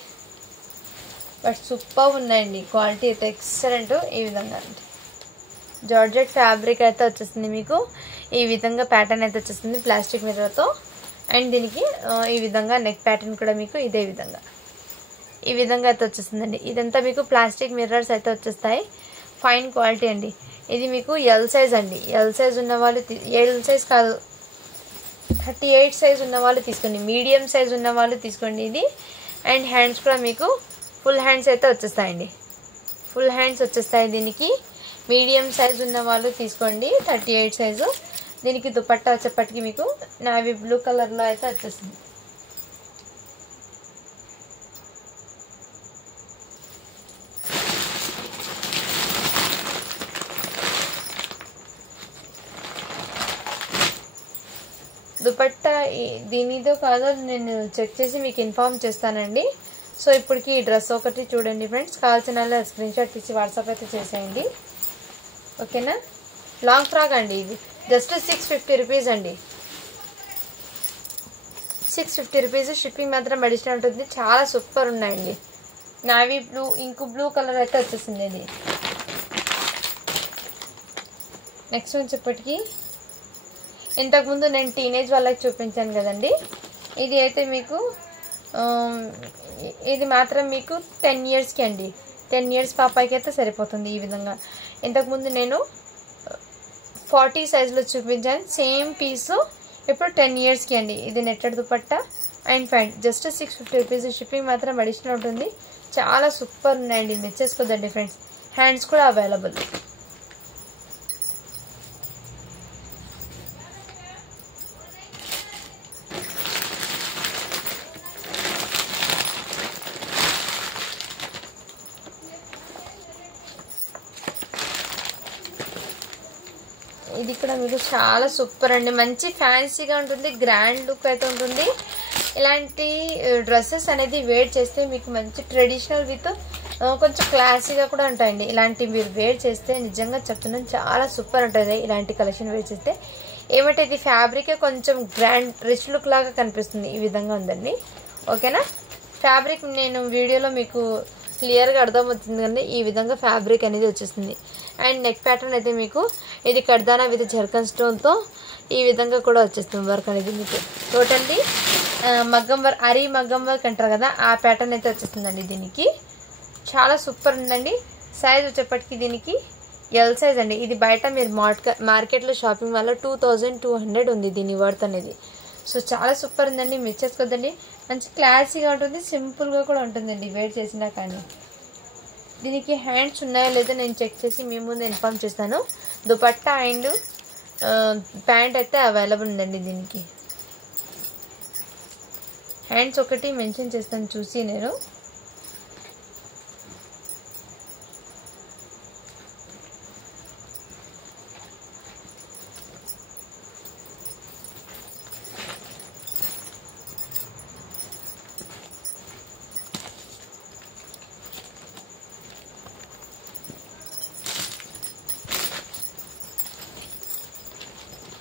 బట్ సూపర్ ఉన్నాయండి. క్వాలిటీ అయితే ఎక్సలెంట్. ఈ విధంగా జార్జెట్ ఫ్యాబ్రిక్ అయితే వచ్చేసింది మీకు. ఈ విధంగా ప్యాటర్న్ అయితే వచ్చేసింది ప్లాస్టిక్ మిర్రర్తో. అండ్ దీనికి ఈ విధంగా నెక్ ప్యాటర్న్ కూడా మీకు ఇదే విధంగా ఈ విధంగా అయితే వచ్చేసిందండి. ఇదంతా మీకు ప్లాస్టిక్ మిర్రర్స్ అయితే వచ్చేస్తాయి. ఫైన్ క్వాలిటీ అండి. ఇది మీకు ఎల్ సైజ్ అండి. ఎల్ సైజ్ ఉన్న వాళ్ళు ఎల్ సైజ్ కాదు 38 సైజ్ ఉన్న వాళ్ళు తీసుకోండి. మీడియం సైజ్ ఉన్న వాళ్ళు తీసుకోండి ఇది. అండ్ హ్యాండ్స్ కూడా మీకు ఫుల్ హ్యాండ్స్ అయితే వచ్చేస్తాయండి. ఫుల్ హ్యాండ్స్ వచ్చేస్తాయి దీనికి. మీడియం సైజ్ ఉన్న వాళ్ళు తీసుకోండి 38 సైజు. దీనికి దుపట్టా వచ్చేప్పటికి మీకు నావీ బ్లూ కలర్లో అయితే వచ్చేస్తుంది. దుపట్టా దీనితో కాదో నేను చెక్ చేసి మీకు ఇన్ఫార్మ్ చేస్తానండి. సో ఇప్పటికి ఈ డ్రెస్ ఒకటి చూడండి ఫ్రెండ్స్, కావాల్సిన స్క్రీన్ షాట్ తీసి వాట్సాప్ అయితే చేసేయండి, ఓకేనా. లాంగ్ ఫ్రాక్ అండి, ఇది జస్ట్ 650 రూపీస్ అండి, 650 రూపీస్. షిప్పింగ్ మాత్రం అడిషనల్ ఉంటుంది. చాలా సూపర్ ఉన్నాయండి. Navy blue, ink blue colour అయితే వచ్చేసింది ఇది. నెక్స్ట్ వచ్చేప్పటికి ఇంతకుముందు నేను టీనేజ్ వాళ్ళకి చూపించాను కదండి, ఇది అయితే మీకు ఇది మాత్రం మీకు 10 ఇయర్స్కి అండి, 10 ఇయర్స్ పాపకి అయితే సరిపోతుంది ఈ విధంగా. ఇంతకుముందు నేను 40 సైజులో చూపించాను, సేమ్ పీసు ఇప్పుడు 10 ఇయర్స్కి అండి. ఇది netted dupatta and pant, just 650 rupees. Shipping మాత్రం అడిషనల్ ఉంటుంది. చాలా సూపర్ ఉన్నాయండి, మెచ్చేసుకోదండి ఫ్రెండ్స్. హ్యాండ్స్ కూడా అవైలబుల్. ఇది కూడా మీకు చాలా సూపర్ అండి, మంచి ఫ్యాన్సీగా ఉంటుంది, గ్రాండ్ లుక్ అయితే ఉంటుంది. ఇలాంటి డ్రెస్సెస్ అనేది వేర్ చేస్తే మీకు మంచి ట్రెడిషనల్ విత్ కొంచెం క్లాసీగా కూడా ఉంటాయండి. ఇలాంటివి మీరు వేర్ చేస్తే నిజంగా చెప్తున్నాను చాలా సూపర్ ఉంటుంది. ఇలాంటి కలెక్షన్ వేర్ చేస్తే ఏమంటే ఇది ఫ్యాబ్రికే కొంచెం గ్రాండ్ రిచ్ లుక్ లాగా కనిపిస్తుంది, ఈ విధంగా ఉందండి, ఓకేనా. ఫ్యాబ్రిక్ నేను వీడియోలో మీకు క్లియర్గా అర్థమవుతుంది కండి, ఈ విధంగా ఫ్యాబ్రిక్ అనేది వచ్చేస్తుంది. అండ్ నెక్ ప్యాటర్న్ అయితే మీకు ఇది కర్దానా విత్ జర్కన్ స్టోన్తో ఈ విధంగా కూడా వచ్చేస్తుంది వర్క్ అనేది మీకు. టోటల్లీ మగ్గం వర్క్, అరీ మగ్గం వర్క్ అంటారు కదా, ఆ ప్యాటర్న్ అయితే వచ్చేస్తుందండి దీనికి. చాలా సూపర్ ఉందండి. సైజ్ వచ్చేప్పటికి దీనికి ఎల్ సైజ్ అండి. ఇది బయట మీరు మార్కెట్లో షాపింగ్ వల్ల 2200 ఉంది దీని వర్త్ అనేది. సో చాలా సూపర్ ఉందండి, మిస్ చేసుకోవద్దండి. మంచి క్లాసీగా ఉంటుంది, సింపుల్గా కూడా ఉంటుందండి వేర్ చేసినా. కానీ దీనికి హ్యాండ్స్ ఉన్నాయో లేదో నేను చెక్ చేసి మీ ముందు ఇన్ఫార్మ్ చేస్తాను. దుపట్టా అండ్ ప్యాంట్ అయితే అవైలబుల్ ఉందండి దీనికి. హ్యాండ్స్ ఒకటి మెన్షన్ చేస్తాను చూసి నేను.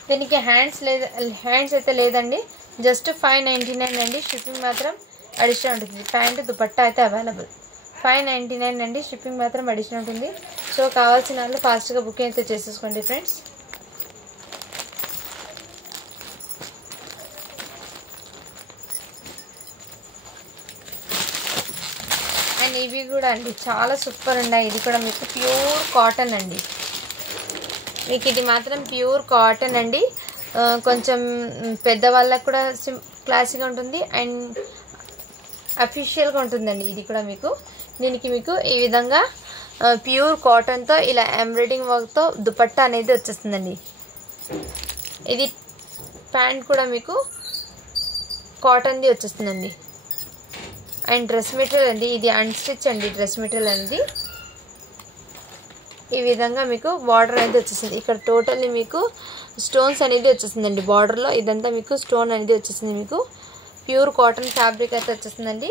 దీనికి హ్యాండ్స్ అయితే లేదండి, జస్ట్ 599 అండి. షిప్పింగ్ మాత్రం అడిషనల్ ఉంటుంది. ప్యాంటు దుపట్టా అయితే అవైలబుల్. 599 అండి, షిప్పింగ్ మాత్రం అడిషనల్ ఉంటుంది. సో కావాల్సిన వాళ్ళు ఫాస్ట్గా బుకింగ్ అయితే చేసేసుకోండి ఫ్రెండ్స్. అండ్ ఇవి కూడా అండి చాలా సూపర్ ఉన్నాయి. ఇది కూడా మీకు ప్యూర్ కాటన్ అండి, మీకు ఇది మాత్రం ప్యూర్ కాటన్ అండి. కొంచెం పెద్దవాళ్ళకు కూడా క్లాసీగా ఉంటుంది అండ్ అఫీషియల్గా ఉంటుందండి. ఇది కూడా మీకు దీనికి మీకు ఈ విధంగా ప్యూర్ కాటన్తో ఇలా ఎంబ్రాయిడింగ్ వర్క్తో దుపట్టా అనేది వచ్చేస్తుందండి. ఇది ప్యాంట్ కూడా మీకు కాటన్ది వచ్చేస్తుందండి. అండ్ డ్రెస్ మెటీరియల్ అండి, ఇది అన్స్టిచ్ అండి డ్రెస్ మెటీరియల్ అనేది. ఈ విధంగా మీకు బార్డర్ అనేది వచ్చేసింది. ఇక్కడ టోటల్లీ మీకు స్టోన్స్ అనేది వచ్చేసిందండి బార్డర్లో. ఇదంతా మీకు స్టోన్ అనేది వచ్చేసింది. మీకు ప్యూర్ కాటన్ ఫ్యాబ్రిక్ అయితే వచ్చేస్తుందండి.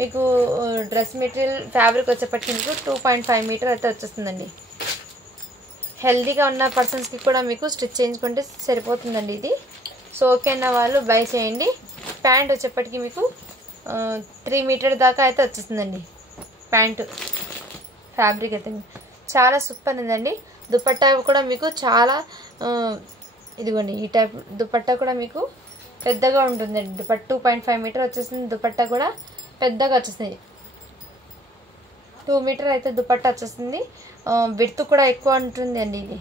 మీకు డ్రెస్ మెటీరియల్ ఫ్యాబ్రిక్ వచ్చేప్పటికి మీకు 2.5 మీటర్ అయితే వచ్చేస్తుందండి. హెల్దీగా ఉన్న పర్సన్స్కి కూడా మీకు స్టిచ్ చేయించుకుంటే సరిపోతుందండి ఇది. సో ఓకే అన్న వాళ్ళు బై చేయండి. ప్యాంట్ వచ్చేప్పటికి మీకు 3 మీటర్ దాకా అయితే వచ్చేస్తుందండి ప్యాంటు ఫ్యాబ్రిక్ అయితే. చాలా సూపర్ ఉందండి. దుపట్టా కూడా మీకు చాలా ఇదిగోండి ఈ టైప్ దుపట్టా కూడా మీకు పెద్దగా ఉంటుందండి. దుపట్టా 2.5 మీటర్ వచ్చేస్తుంది. దుపట్టా కూడా పెద్దగా వచ్చేస్తుంది. 2 మీటర్ అయితే దుపట్టా వచ్చేస్తుంది. విడ్త్ కూడా ఎక్కువ ఉంటుందండి ఇది.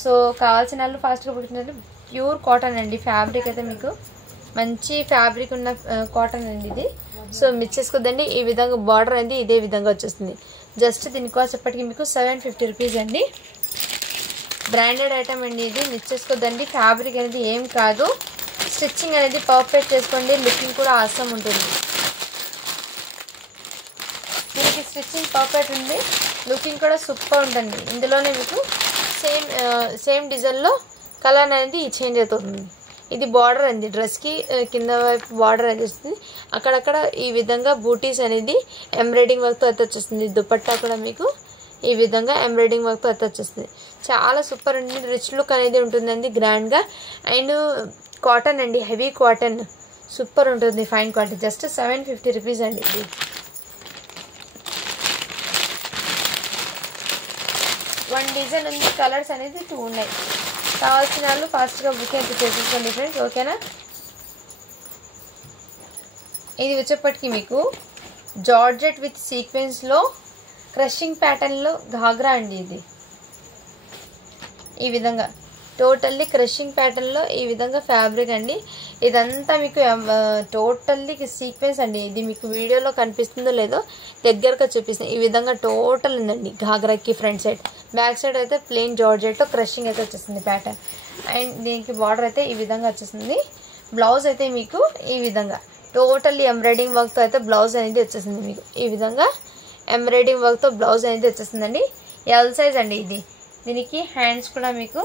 సో కావాల్సిన వాళ్ళు ఫాస్ట్గా పుట్టినట్టు ప్యూర్ కాటన్ అండి. ఫ్యాబ్రిక్ అయితే మీకు మంచి ఫ్యాబ్రిక్ ఉన్న కాటన్ అండి ఇది. సో మిస్ చేసుకోద్దండి. ఈ విధంగా బార్డర్ అనేది ఇదే విధంగా వచ్చేస్తుంది. జస్ట్ దీని కాస్ట్ ఎప్పటికీ మీకు 750 రూపీస్ అండి. బ్రాండెడ్ ఐటమ్ అండి ఇది, మిస్ చేసుకోద్దండి. ఫ్యాబ్రిక్ అనేది ఏం కాదు, స్టిచ్చింగ్ అనేది పర్ఫెక్ట్ చేసుకోండి. లుకింగ్ కూడా ఆసమ్ ఉంటుంది. దీనికి స్టిచ్చింగ్ పర్ఫెక్ట్ ఉంది, లుకింగ్ కూడా సూపర్ ఉంటుంది. ఇందులోనే మీకు సేమ్ డిజైన్లో కలర్ అనేది చేంజ్ అవుతుంది. ఇది బార్డర్ అండి, డ్రెస్కి కింద వైపు బార్డర్ అనేది వస్తుంది. అక్కడక్కడ ఈ విధంగా బూటీస్ అనేది ఎంబ్రాయిడింగ్ వర్క్తో అయితే వచ్చేస్తుంది. దుపట్టా కూడా మీకు ఈ విధంగా ఎంబ్రాయిడింగ్ వర్క్తో అయితే వచ్చేస్తుంది. చాలా సూపర్ అండి, రిచ్ లుక్ అనేది ఉంటుందండి గ్రాండ్గా. అండ్ కాటన్ అండి, హెవీ కాటన్, సూపర్ ఉంటుంది, ఫైన్ క్వాలిటీ. జస్ట్ 750 రూపీస్ అండి. ఇది వన్ డిజైన్ ఉంది, కలర్స్ అనేది 2 ఉన్నాయి. కావాల్సిన వాళ్ళు ఫాస్ట్గా బుకింగ్ చేసేసుకోండి ఫ్రెండ్స్, ఓకేనా. ఇది వచ్చేప్పటికి మీకు జార్జెట్ విత్ సీక్వెన్స్లో క్రషింగ్ ప్యాటర్న్లో ఘాగ్రా అండి. ఇది ఈ విధంగా టోటల్లీ క్రషింగ్ ప్యాటర్న్లో ఈ విధంగా ఫ్యాబ్రిక్ అండి. ఇదంతా మీకు టోటల్లీ సీక్వెన్స్ అండి. ఇది మీకు వీడియోలో కనిపిస్తుందో లేదో దగ్గరగా చూపిస్తుంది. ఈ విధంగా టోటల్ ఉందండి ఘాగ్రాకి. ఫ్రంట్ సైడ్, బ్యాక్ సైడ్ అయితే ప్లెయిన్ జార్జెట్తో క్రషింగ్ అయితే వచ్చేస్తుంది ప్యాటర్న్. అండ్ దీనికి బార్డర్ అయితే ఈ విధంగా వచ్చేస్తుంది. బ్లౌజ్ అయితే మీకు ఈ విధంగా టోటల్లీ ఎంబ్రాయిడింగ్ వర్క్తో అయితే బ్లౌజ్ అనేది వచ్చేసింది. మీకు ఈ విధంగా ఎంబ్రాయిడింగ్ వర్క్తో బ్లౌజ్ అనేది వచ్చేస్తుందండి. ఎల్ సైజ్ అండి ఇది. దీనికి హ్యాండ్స్ కూడా మీకు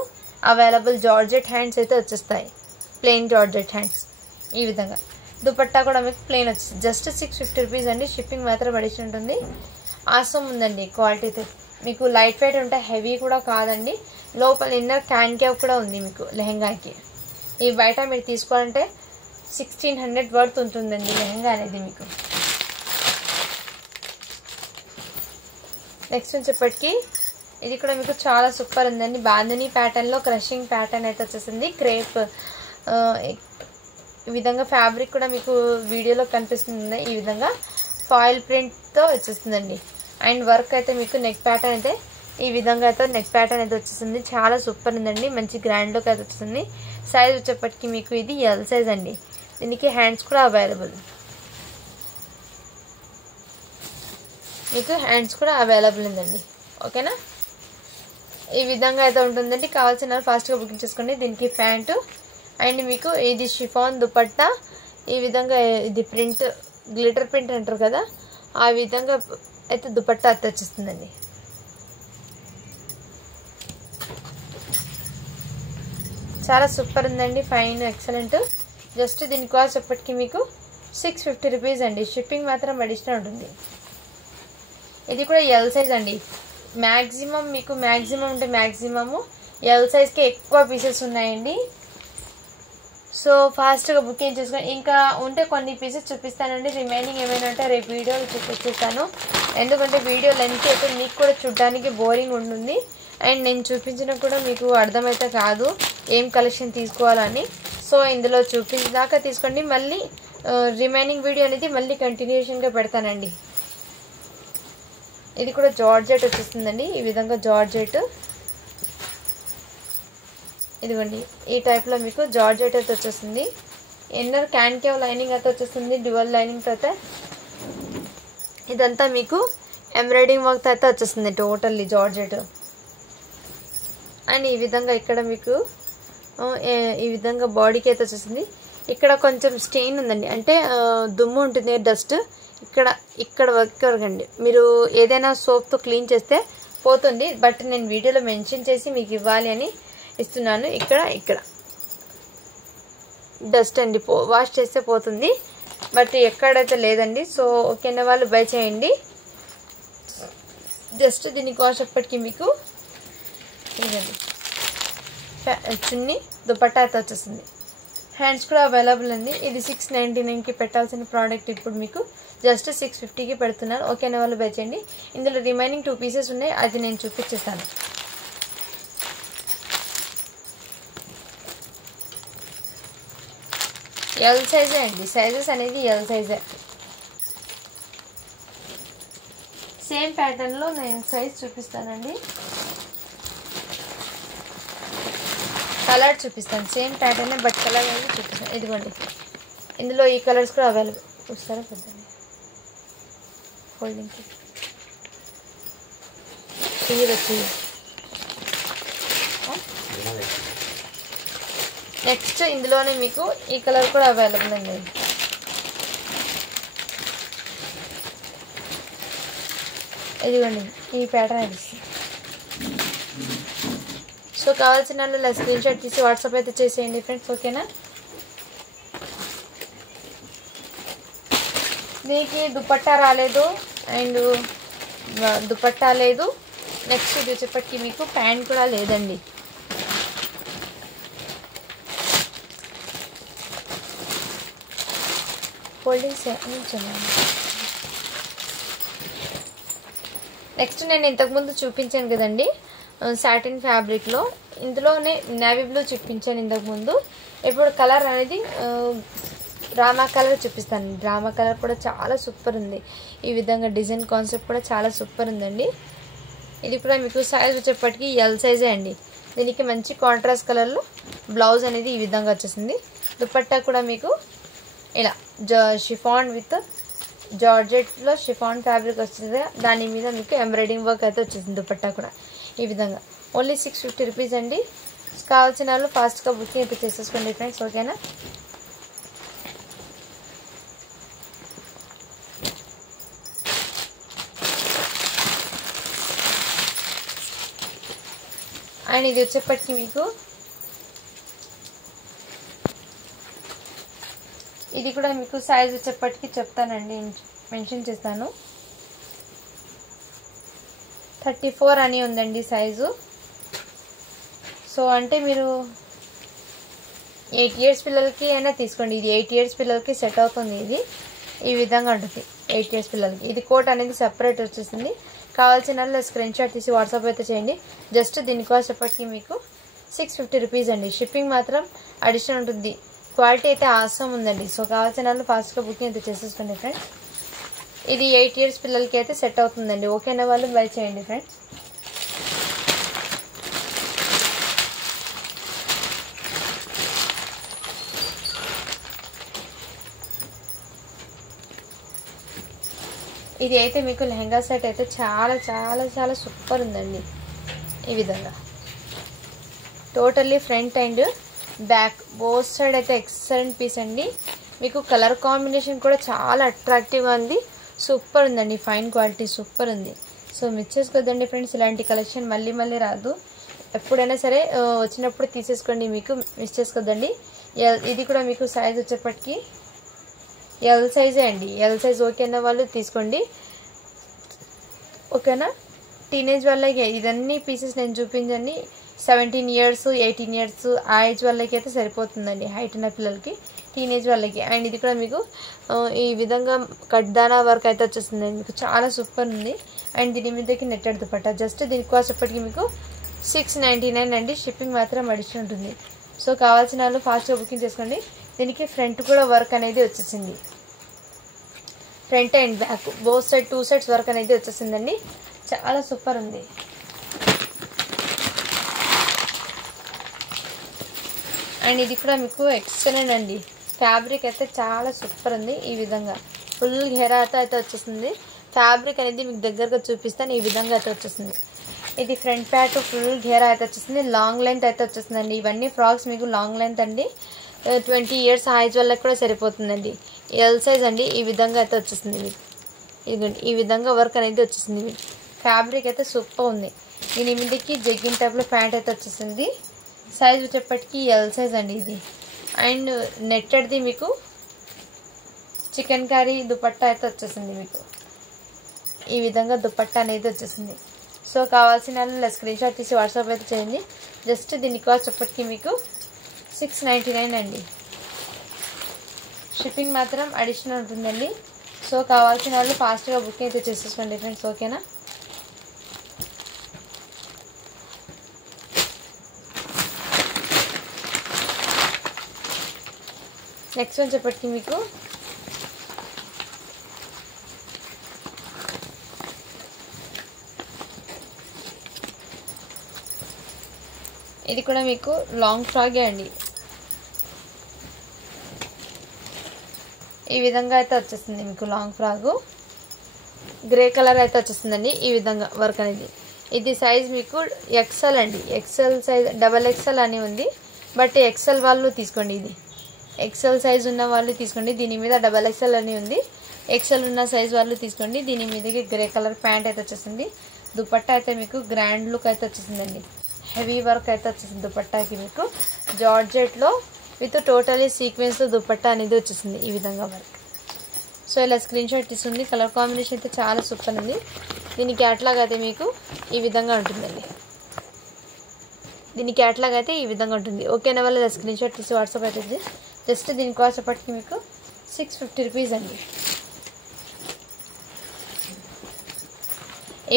అవైలబుల్ జార్జెట్ హ్యాండ్స్ అయితే వచ్చేస్తాయి, ప్లెయిన్ జార్జెట్ హ్యాండ్స్. ఈ విధంగా దుపట్టా కూడా మీకు ప్లెయిన్ వచ్చేస్తుంది. జస్ట్ 650 రూపీస్ అండి. షిప్పింగ్ మాత్రం పడిచి ఉంటుంది. ఆసం ఉందండి క్వాలిటీ అయితే. మీకు లైట్ వెయిట్ ఉంటే హెవీ కూడా కాదండి. లోపల ఇన్నర్ క్యాన్ క్యాప్ కూడా ఉంది మీకు లెహెంగాకి. ఈ బయట మీరు తీసుకోవాలంటే 1600 వర్త్ ఉంటుందండి లెహెంగా అనేది మీకు. నెక్స్ట్ వచ్చేప్పటికి ఇది కూడా మీకు చాలా సూపర్ ఉందండి. బాందినీ ప్యాటర్న్లో క్రషింగ్ ప్యాటర్న్ అయితే వచ్చేసింది. క్రేప్ ఈ విధంగా ఫ్యాబ్రిక్ కూడా మీకు వీడియోలో కనిపిస్తుంది. ఈ విధంగా ఫాయిల్ ప్రింట్తో వచ్చేస్తుందండి. అండ్ వర్క్ అయితే మీకు నెక్ ప్యాటర్న్ అయితే ఈ విధంగా అయితే నెక్ ప్యాటర్న్ అయితే వచ్చేసింది. చాలా సూపర్ ఉందండి, మంచి గ్రాండ్ లుక్ అయితే వచ్చేసింది. సైజ్ వచ్చేప్పటికి మీకు ఇది ఎల్ సైజ్ అండి. దీనికి హ్యాండ్స్ కూడా అవైలబుల్, మీకు హ్యాండ్స్ కూడా అవైలబుల్ ఉందండి, ఓకేనా. ఈ విధంగా అయితే ఉంటుందండి. కావాల్సిన ఫాస్ట్గా బుకింగ్ చేసుకోండి. దీనికి ప్యాంటు అండ్ మీకు ఇది షిఫాన్ దుపట్టా. ఈ విధంగా ఇది ప్రింట్, గ్లిటర్ ప్రింట్ అంటారు కదా, ఆ విధంగా అయితే దుపట్టా అయితే వచ్చేస్తుందండి. చాలా సూపర్ ఉందండి, ఫైన్, ఎక్సలెంట్. జస్ట్ దీని కాస్ట్ ఎప్పటికీ మీకు 650 రూపీస్ అండి. షిప్పింగ్ మాత్రం అడిషనల్ ఉంటుంది. ఇది కూడా ఎల్ సైజ్ అండి. మ్యాక్సిమం మీకు మ్యాక్సిమం అంటే మ్యాక్సిమము ఎల్ సైజ్కి ఎక్కువ పీసెస్ ఉన్నాయండి. సో ఫాస్ట్గా బుకింగ్ చేసుకొని, ఇంకా ఉంటే కొన్ని పీసెస్ చూపిస్తానండి. రిమైనింగ్ ఏమైనా ఉంటే రేపు వీడియోలు చూపిస్తాను. ఎందుకంటే వీడియో లెంత్ అయితే మీకు కూడా చూడడానికి బోరింగ్ ఉంటుంది. అండ్ నేను చూపించిన కూడా మీకు అర్థమైతే కాదు ఏం కలెక్షన్ తీసుకోవాలని. సో ఇందులో చూపించాక తీసుకోండి. మళ్ళీ రిమైనింగ్ వీడియో అనేది మళ్ళీ కంటిన్యూషన్గా పెడతానండి. ఇది కూడా జార్జెట్ వచ్చేస్తుందండి. ఈ విధంగా జార్జెట్, ఇదిగోండి ఈ టైప్లో మీకు జార్జెట్ అయితే వచ్చేస్తుంది. ఇన్నర్ క్యాన్ కేవ్ లైనింగ్ అయితే వచ్చేస్తుంది, డ్యువల్ లైనింగ్ అయితే. ఇదంతా మీకు ఎంబ్రాయిడింగ్ వర్క్ అయితే వచ్చేస్తుంది టోటల్లీ జార్జెట్. అండ్ ఈ విధంగా ఇక్కడ మీకు ఈ విధంగా బాడీకి అయితే వచ్చేసింది. ఇక్కడ కొంచెం స్టెయిన్ ఉందండి, అంటే దుమ్ము ఉంటుంది, డస్ట్. ఇక్కడ వర్క్ అండి. మీరు ఏదైనా సోప్తో క్లీన్ చేస్తే పోతుంది, బట్ నేను వీడియోలో మెన్షన్ చేసి మీకు ఇవ్వాలి అని ఇస్తున్నాను. ఇక్కడ డస్ట్ అండి, వాష్ చేస్తే పోతుంది, బట్ ఎక్కడైతే లేదండి. సో ఓకేనా, వాళ్ళు బై చేయండి. జస్ట్ దీని కాస్ట్ ఎప్పటికీ మీకు ఇదండి, చున్నీ దుపట్టా అయితే వచ్చేస్తుంది. హ్యాండ్స్ కూడా అవైలబుల్ అండి. ఇది 699కి పెట్టాల్సిన ప్రోడక్ట్ ఇప్పుడు మీకు జస్ట్ 650కి పెడుతున్నాను. ఓకేనా, వాళ్ళు బై చేయండి. ఇందులో రిమైనింగ్ 2 పీసెస్ ఉన్నాయి, అది నేను చూపించేస్తాను. ఎల్ సైజే అండి, సైజెస్ అనేది ఎల్ సైజే. సేమ్ ప్యాటర్న్లో నేను సైజ్ చూపిస్తానండి, కలర్ చూపిస్తాను. సేమ్ ప్యాటర్న్ బట్ కలర్ అనేది చూపిస్తాను. ఇదిగోండి, ఇందులో ఈ కలర్స్ కూడా అవైలబుల్. చూస్తారా పెద్దండి ఫోల్డింగ్కి వచ్చి. నెక్స్ట్ ఇందులోనే మీకు ఈ కలర్ కూడా అవైలబుల్ అండి. ఇదిగోండి ఈ ప్యాటర్న్ అది. సో కావాల్సిన వాళ్ళు స్క్రీన్ షాట్ తీసి వాట్సాప్ అయితే చేసేయండి ఫ్రెండ్స్, ఓకేనా. దీనికి దుపట్టా రాలేదు అండ్ దుపట్టా లేదు. నెక్స్ట్ ఇది వచ్చేప్పటికి మీకు ప్యాంట్ కూడా లేదండి. నెక్స్ట్ నేను ఇంతకుముందు చూపించాను కదండి సాటిన్ ఫ్యాబ్రిక్లో, ఇందులోనే నేవీ బ్లూ చూపించాను ఇంతకుముందు. ఇప్పుడు కలర్ అనేది డ్రామా కలర్ చూపిస్తాను. డ్రామా కలర్ కూడా చాలా సూపర్ ఉంది. ఈ విధంగా డిజైన్ కాన్సెప్ట్ కూడా చాలా సూపర్ ఉందండి. ఇది కూడా మీకు సైజ్ వచ్చేప్పటికి ఎల్ సైజే అండి. దీనికి మంచి కాంట్రాస్ట్ కలర్లో బ్లౌజ్ అనేది ఈ విధంగా వచ్చేసింది. దుపట్టా కూడా మీకు ఇలా షిఫాన్ విత్ జార్జెట్లో షిఫాన్ ఫ్యాబ్రిక్ వస్తుంది. దాని మీద మీకు ఎంబ్రాయిడింగ్ వర్క్ అయితే వచ్చేసింది. దుపట్టా కూడా ఈ విధంగా ఓన్లీ 650 రూపీస్ అండి. కావాల్సిన వాళ్ళు ఫాస్ట్గా బుకింగ్ అయితే చేసేసుకోండి ఫ్రెండ్స్, ఓకేనా. అండ్ ఇది వచ్చేప్పటికి మీకు ఇది కూడా మీకు సైజ్ వచ్చేప్పటికి చెప్తానండి, మెన్షన్ చేస్తాను. 34 అని ఉందండి సైజు. సో అంటే మీరు 8 ఇయర్స్ పిల్లలకి అయినా తీసుకోండి. ఇది 8 ఇయర్స్ పిల్లలకి సెట్ అవుతుంది. ఇది ఈ విధంగా ఉంటుంది 8 ఇయర్స్ పిల్లలకి. ఇది కోట్ అనేది సెపరేట్ వచ్చేసింది. కావాల్సిన వాళ్ళు స్క్రీన్ షాట్ తీసి వాట్సాప్ అయితే చేయండి. జస్ట్ దీనికోసం చెప్పటికి మీకు 650 రూపీస్ అండి. షిప్పింగ్ మాత్రం అడిషనల్ ఉంటుంది. క్వాలిటీ అయితే ఆసం ఉందండి. సో కావాల్సిన వాళ్ళు ఫాస్ట్గా బుకింగ్ అయితే చేసేసుకోండి ఫ్రెండ్స్. ఇది 8 ఇయర్స్ పిల్లలకి అయితే సెట్ అవుతుందండి. ఓకేనా వాళ్ళు బై చేయండి ఫ్రెండ్స్. ఇది అయితే మీకు లెహంగా సెట్ అయితే చాలా చాలా చాలా సూపర్ ఉందండి. ఈ విధంగా totally front and back both side అయితే ఎక్సలెంట్ పీస్ అండి. మీకు కలర్ కాంబినేషన్ కూడా చాలా అట్రాక్టివ్గా ఉంది. సూపర్ ఉందండి. ఫైన్ క్వాలిటీ సూపర్ ఉంది. సో మిస్ చేసుకోవద్దండి ఫ్రెండ్స్. ఇలాంటి కలెక్షన్ మళ్ళీ మళ్ళీ రాదు. ఎప్పుడైనా సరే వచ్చినప్పుడు తీసేసుకోండి. మీకు మిస్ చేసుకోవద్దండి. ఇది కూడా మీకు సైజ్ వచ్చేప్పటికి ఎల్ సైజే అండి. ఎల్ సైజ్ ఓకేనా వాళ్ళు తీసుకోండి, ఓకేనా. టీనేజ్ వాళ్ళకి ఇదన్నీ పీసెస్ నేను చూపించండి. 17 ఇయర్స్ 18 ఇయర్స్ ఆ ఏజ్ వాళ్ళకి అయితే సరిపోతుందండి. హైట్ ఉన్న పిల్లలకి, టీనేజ్ వాళ్ళకి. అండ్ ఇది కూడా మీకు ఈ విధంగా కడ్దానా వర్క్ అయితే వచ్చేస్తుందండి. మీకు చాలా సూపర్ ఉంది. అండ్ దీని మీదకి నెట్టెడ్ దుపట్టా. జస్ట్ దీనికోసప్పటికి మీకు 699 అండి. షిప్పింగ్ మాత్రం అడిషన్ ఉంటుంది. సో కావాల్సిన వాళ్ళు ఫాస్ట్గా బుకింగ్ చేసుకోండి. దీనికి ఫ్రంట్ కూడా వర్క్ అనేది వచ్చేసింది. Front and back both side 2 sides work అనేది వచ్చేసిందండి. చాలా సూపర్ ఉంది. అండ్ ఇది కూడా మీకు ఎక్సలెంట్ అండి. ఫ్యాబ్రిక్ అయితే చాలా సూపర్ ఉంది. ఈ విధంగా ఫుల్ ఘెరాతో అయితే వచ్చేసింది. ఫ్యాబ్రిక్ అనేది మీకు దగ్గరగా చూపిస్తాను. ఈ విధంగా అయితే వచ్చేసింది. ఇది ఫ్రంట్ ప్యాట్ ఫుల్ ఘేరా అయితే వచ్చేసింది. లాంగ్ లెంత్ అయితే వచ్చేసిందండి. ఇవన్నీ ఫ్రాక్స్ మీకు లాంగ్ లెంత్ అండి. 20 ఇయర్స్ సైజ్ వాళ్ళకి కూడా సరిపోతుందండి. ఎల్ సైజ్ అండి. ఈ విధంగా అయితే వచ్చేసింది మీకు. ఇదిగోండి ఈ విధంగా వర్క్ అనేది వచ్చేసింది మీకు. ఫ్యాబ్రిక్ అయితే సూపర్ ఉంది. దీని మీదకి జగ్గిన్ టైప్లో ప్యాంట్ అయితే వచ్చేసింది. సైజ్ వచ్చేప్పటికి ఎల్ సైజ్ అండి ఇది. అండ్ నెట్టెడ్ది మీకు చికెన్ కర్రీ దుపట్టా అయితే వచ్చేసింది మీకు. ఈ విధంగా దుపట్టా అనేది వచ్చేసింది. సో కావాల్సిన వాళ్ళు స్క్రీన్ షాట్ తీసి వాట్సాప్ అయితే చేయండి. జస్ట్ దీని కాస్ట్ చెప్పటికి మీకు 699 అండి. షిప్పింగ్ మాత్రం అడిషనల్ ఉంటుందండి. సో కావాల్సిన వాళ్ళు ఫాస్ట్గా బుకింగ్ అయితే చేసేసుకోండి ఫ్రెండ్స్, ఓకేనా. నెక్స్ట్ వన్ చెప్పటికి మీకు ఇది కూడా మీకు లాంగ్ ఫ్రాగే అండి. ఈ విధంగా అయితే వచ్చేస్తుంది మీకు లాంగ్ ఫ్రాక్. గ్రే కలర్ అయితే వచ్చేస్తుందండి. ఈ విధంగా వర్క్ అనేది. ఇది సైజ్ మీకు ఎక్సెల్ అండి. ఎక్సెల్ సైజ్ XXL అని ఉంది. బట్ ఎక్సెల్ వాళ్ళు తీసుకోండి. ఇది ఎక్సెల్ సైజ్ ఉన్న వాళ్ళు తీసుకోండి. దీని మీద XXL అని ఉంది. ఎక్సెల్ ఉన్న సైజ్ వాళ్ళు తీసుకోండి. దీని మీదకి గ్రే కలర్ ప్యాంట్ అయితే వచ్చేసింది. దుపట్టా అయితే మీకు గ్రాండ్ లుక్ అయితే వచ్చేసిందండి. హెవీ వర్క్ అయితే వచ్చేసింది దుపట్టాకి మీకు. జార్జెట్లో విత్ టోటలీ సీక్వెన్స్ దుపట్టా అనేది వచ్చేసింది. ఈ విధంగా వర్క్ సో ఇలా స్క్రీన్ షాట్ తీసుకుంది. కలర్ కాంబినేషన్ అయితే చాలా సూపర్ ఉంది. దీని క్యాట్లాగ్ అయితే మీకు ఈ విధంగా ఉంటుందండి. దీని క్యాట్లాగ్ అయితే ఈ విధంగా ఉంటుంది. ఓకేనా వాళ్ళు ఇలా స్క్రీన్ షాట్ తీసి వాట్సాప్ అవుతుంది. జస్ట్ దీని కాస్ట్ అప్పటికి మీకు 650 రూపీస్ అండి.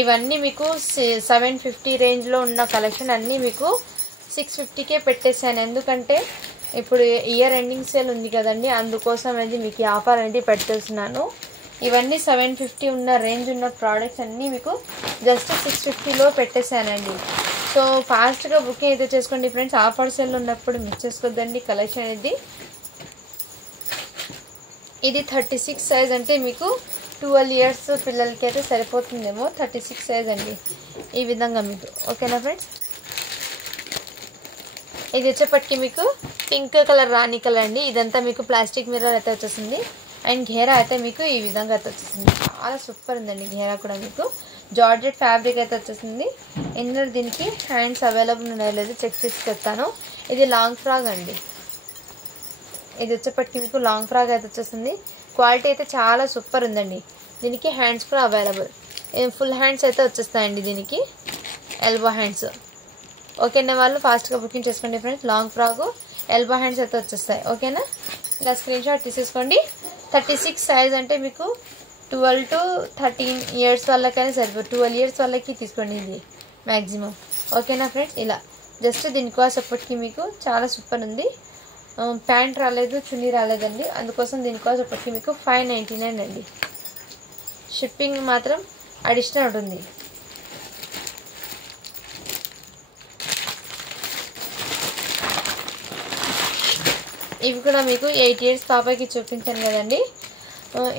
ఇవన్నీ మీకు 750 రేంజ్లో ఉన్న కలెక్షన్ అన్నీ మీకు 650కే పెట్టేశాను. ఎందుకంటే ఇప్పుడు ఇయర్ ఎండింగ్ సేల్ ఉంది కదండి, అందుకోసం అనేది మీకు ఈ ఆఫర్ అనేది పెట్టేస్తున్నాను. ఇవన్నీ 750 ఉన్న రేంజ్ ఉన్న ప్రోడక్ట్స్ అన్నీ మీకు జస్ట్ 650లో పెట్టేశానండి. సో ఫాస్ట్గా బుకింగ్ అయితే చేసుకోండి ఫ్రెండ్స్. ఆఫర్ సేల్ ఉన్నప్పుడు మిస్ చేసుకోవద్దండి కలెక్షన్ అనేది. ఇది 36 సైజ్ అంటే మీకు 12 ఇయర్స్ పిల్లలకి అయితే సరిపోతుందేమో. 36 సైజ్ అండి ఈ విధంగా మీకు. ఓకేనా ఫ్రెండ్స్. ఇది వచ్చేప్పటికి మీకు పింక్ కలర్ రాణి కలర్ అండి. ఇదంతా మీకు ప్లాస్టిక్ మిర్రర్ అయితే వచ్చేసింది. అండ్ ఘేరా అయితే మీకు ఈ విధంగా అయితే వచ్చేసింది. చాలా సూపర్ ఉందండి ఘేరా కూడా మీకు. జార్జెట్ ఫ్యాబ్రిక్ అయితే వచ్చేసింది. ఇందులో దీనికి హ్యాండ్స్ అవైలబుల్ ఉన్నాయో లేదో చెక్ చేసి చెప్తాను. ఇది లాంగ్ ఫ్రాక్ అండి. ఇది వచ్చేప్పటికి మీకు లాంగ్ ఫ్రాక్ అయితే వచ్చేసింది. క్వాలిటీ అయితే చాలా సూపర్ ఉందండి. దీనికి హ్యాండ్స్ కూడా అవైలబుల్. ఫుల్ హ్యాండ్స్ అయితే వచ్చేస్తాయండి దీనికి, ఎల్బో హ్యాండ్స్. ఓకేనా వాళ్ళు ఫాస్ట్గా బుకింగ్ చేసుకోండి friends. Long frock elbow hands అయితే వచ్చేస్తాయి. ఓకేనా ఇలా స్క్రీన్ షాట్ తీసేసుకోండి. 36 సైజ్ అంటే మీకు 12 to 13 ఇయర్స్ వాళ్ళకైనా సరిపోదు. 12 ఇయర్స్ వాళ్ళకి తీసుకోండి ఇది మ్యాక్సిమం. ఓకేనా ఫ్రెండ్స్. ఇలా జస్ట్ దీని కాస్ట్ అప్పటికి మీకు చాలా సూపర్ ఉంది. ప్యాంట్ రాలేదు, చున్నీ రాలేదండి, అందుకోసం దీని కాస్ట్ అప్పటికి మీకు 599 అండి. షిప్పింగ్ మాత్రం అడిషనల్ ఉంటుంది. ఇవి కూడా మీకు 8 ఇయర్స్ పాపకి చూపించాను కదండి.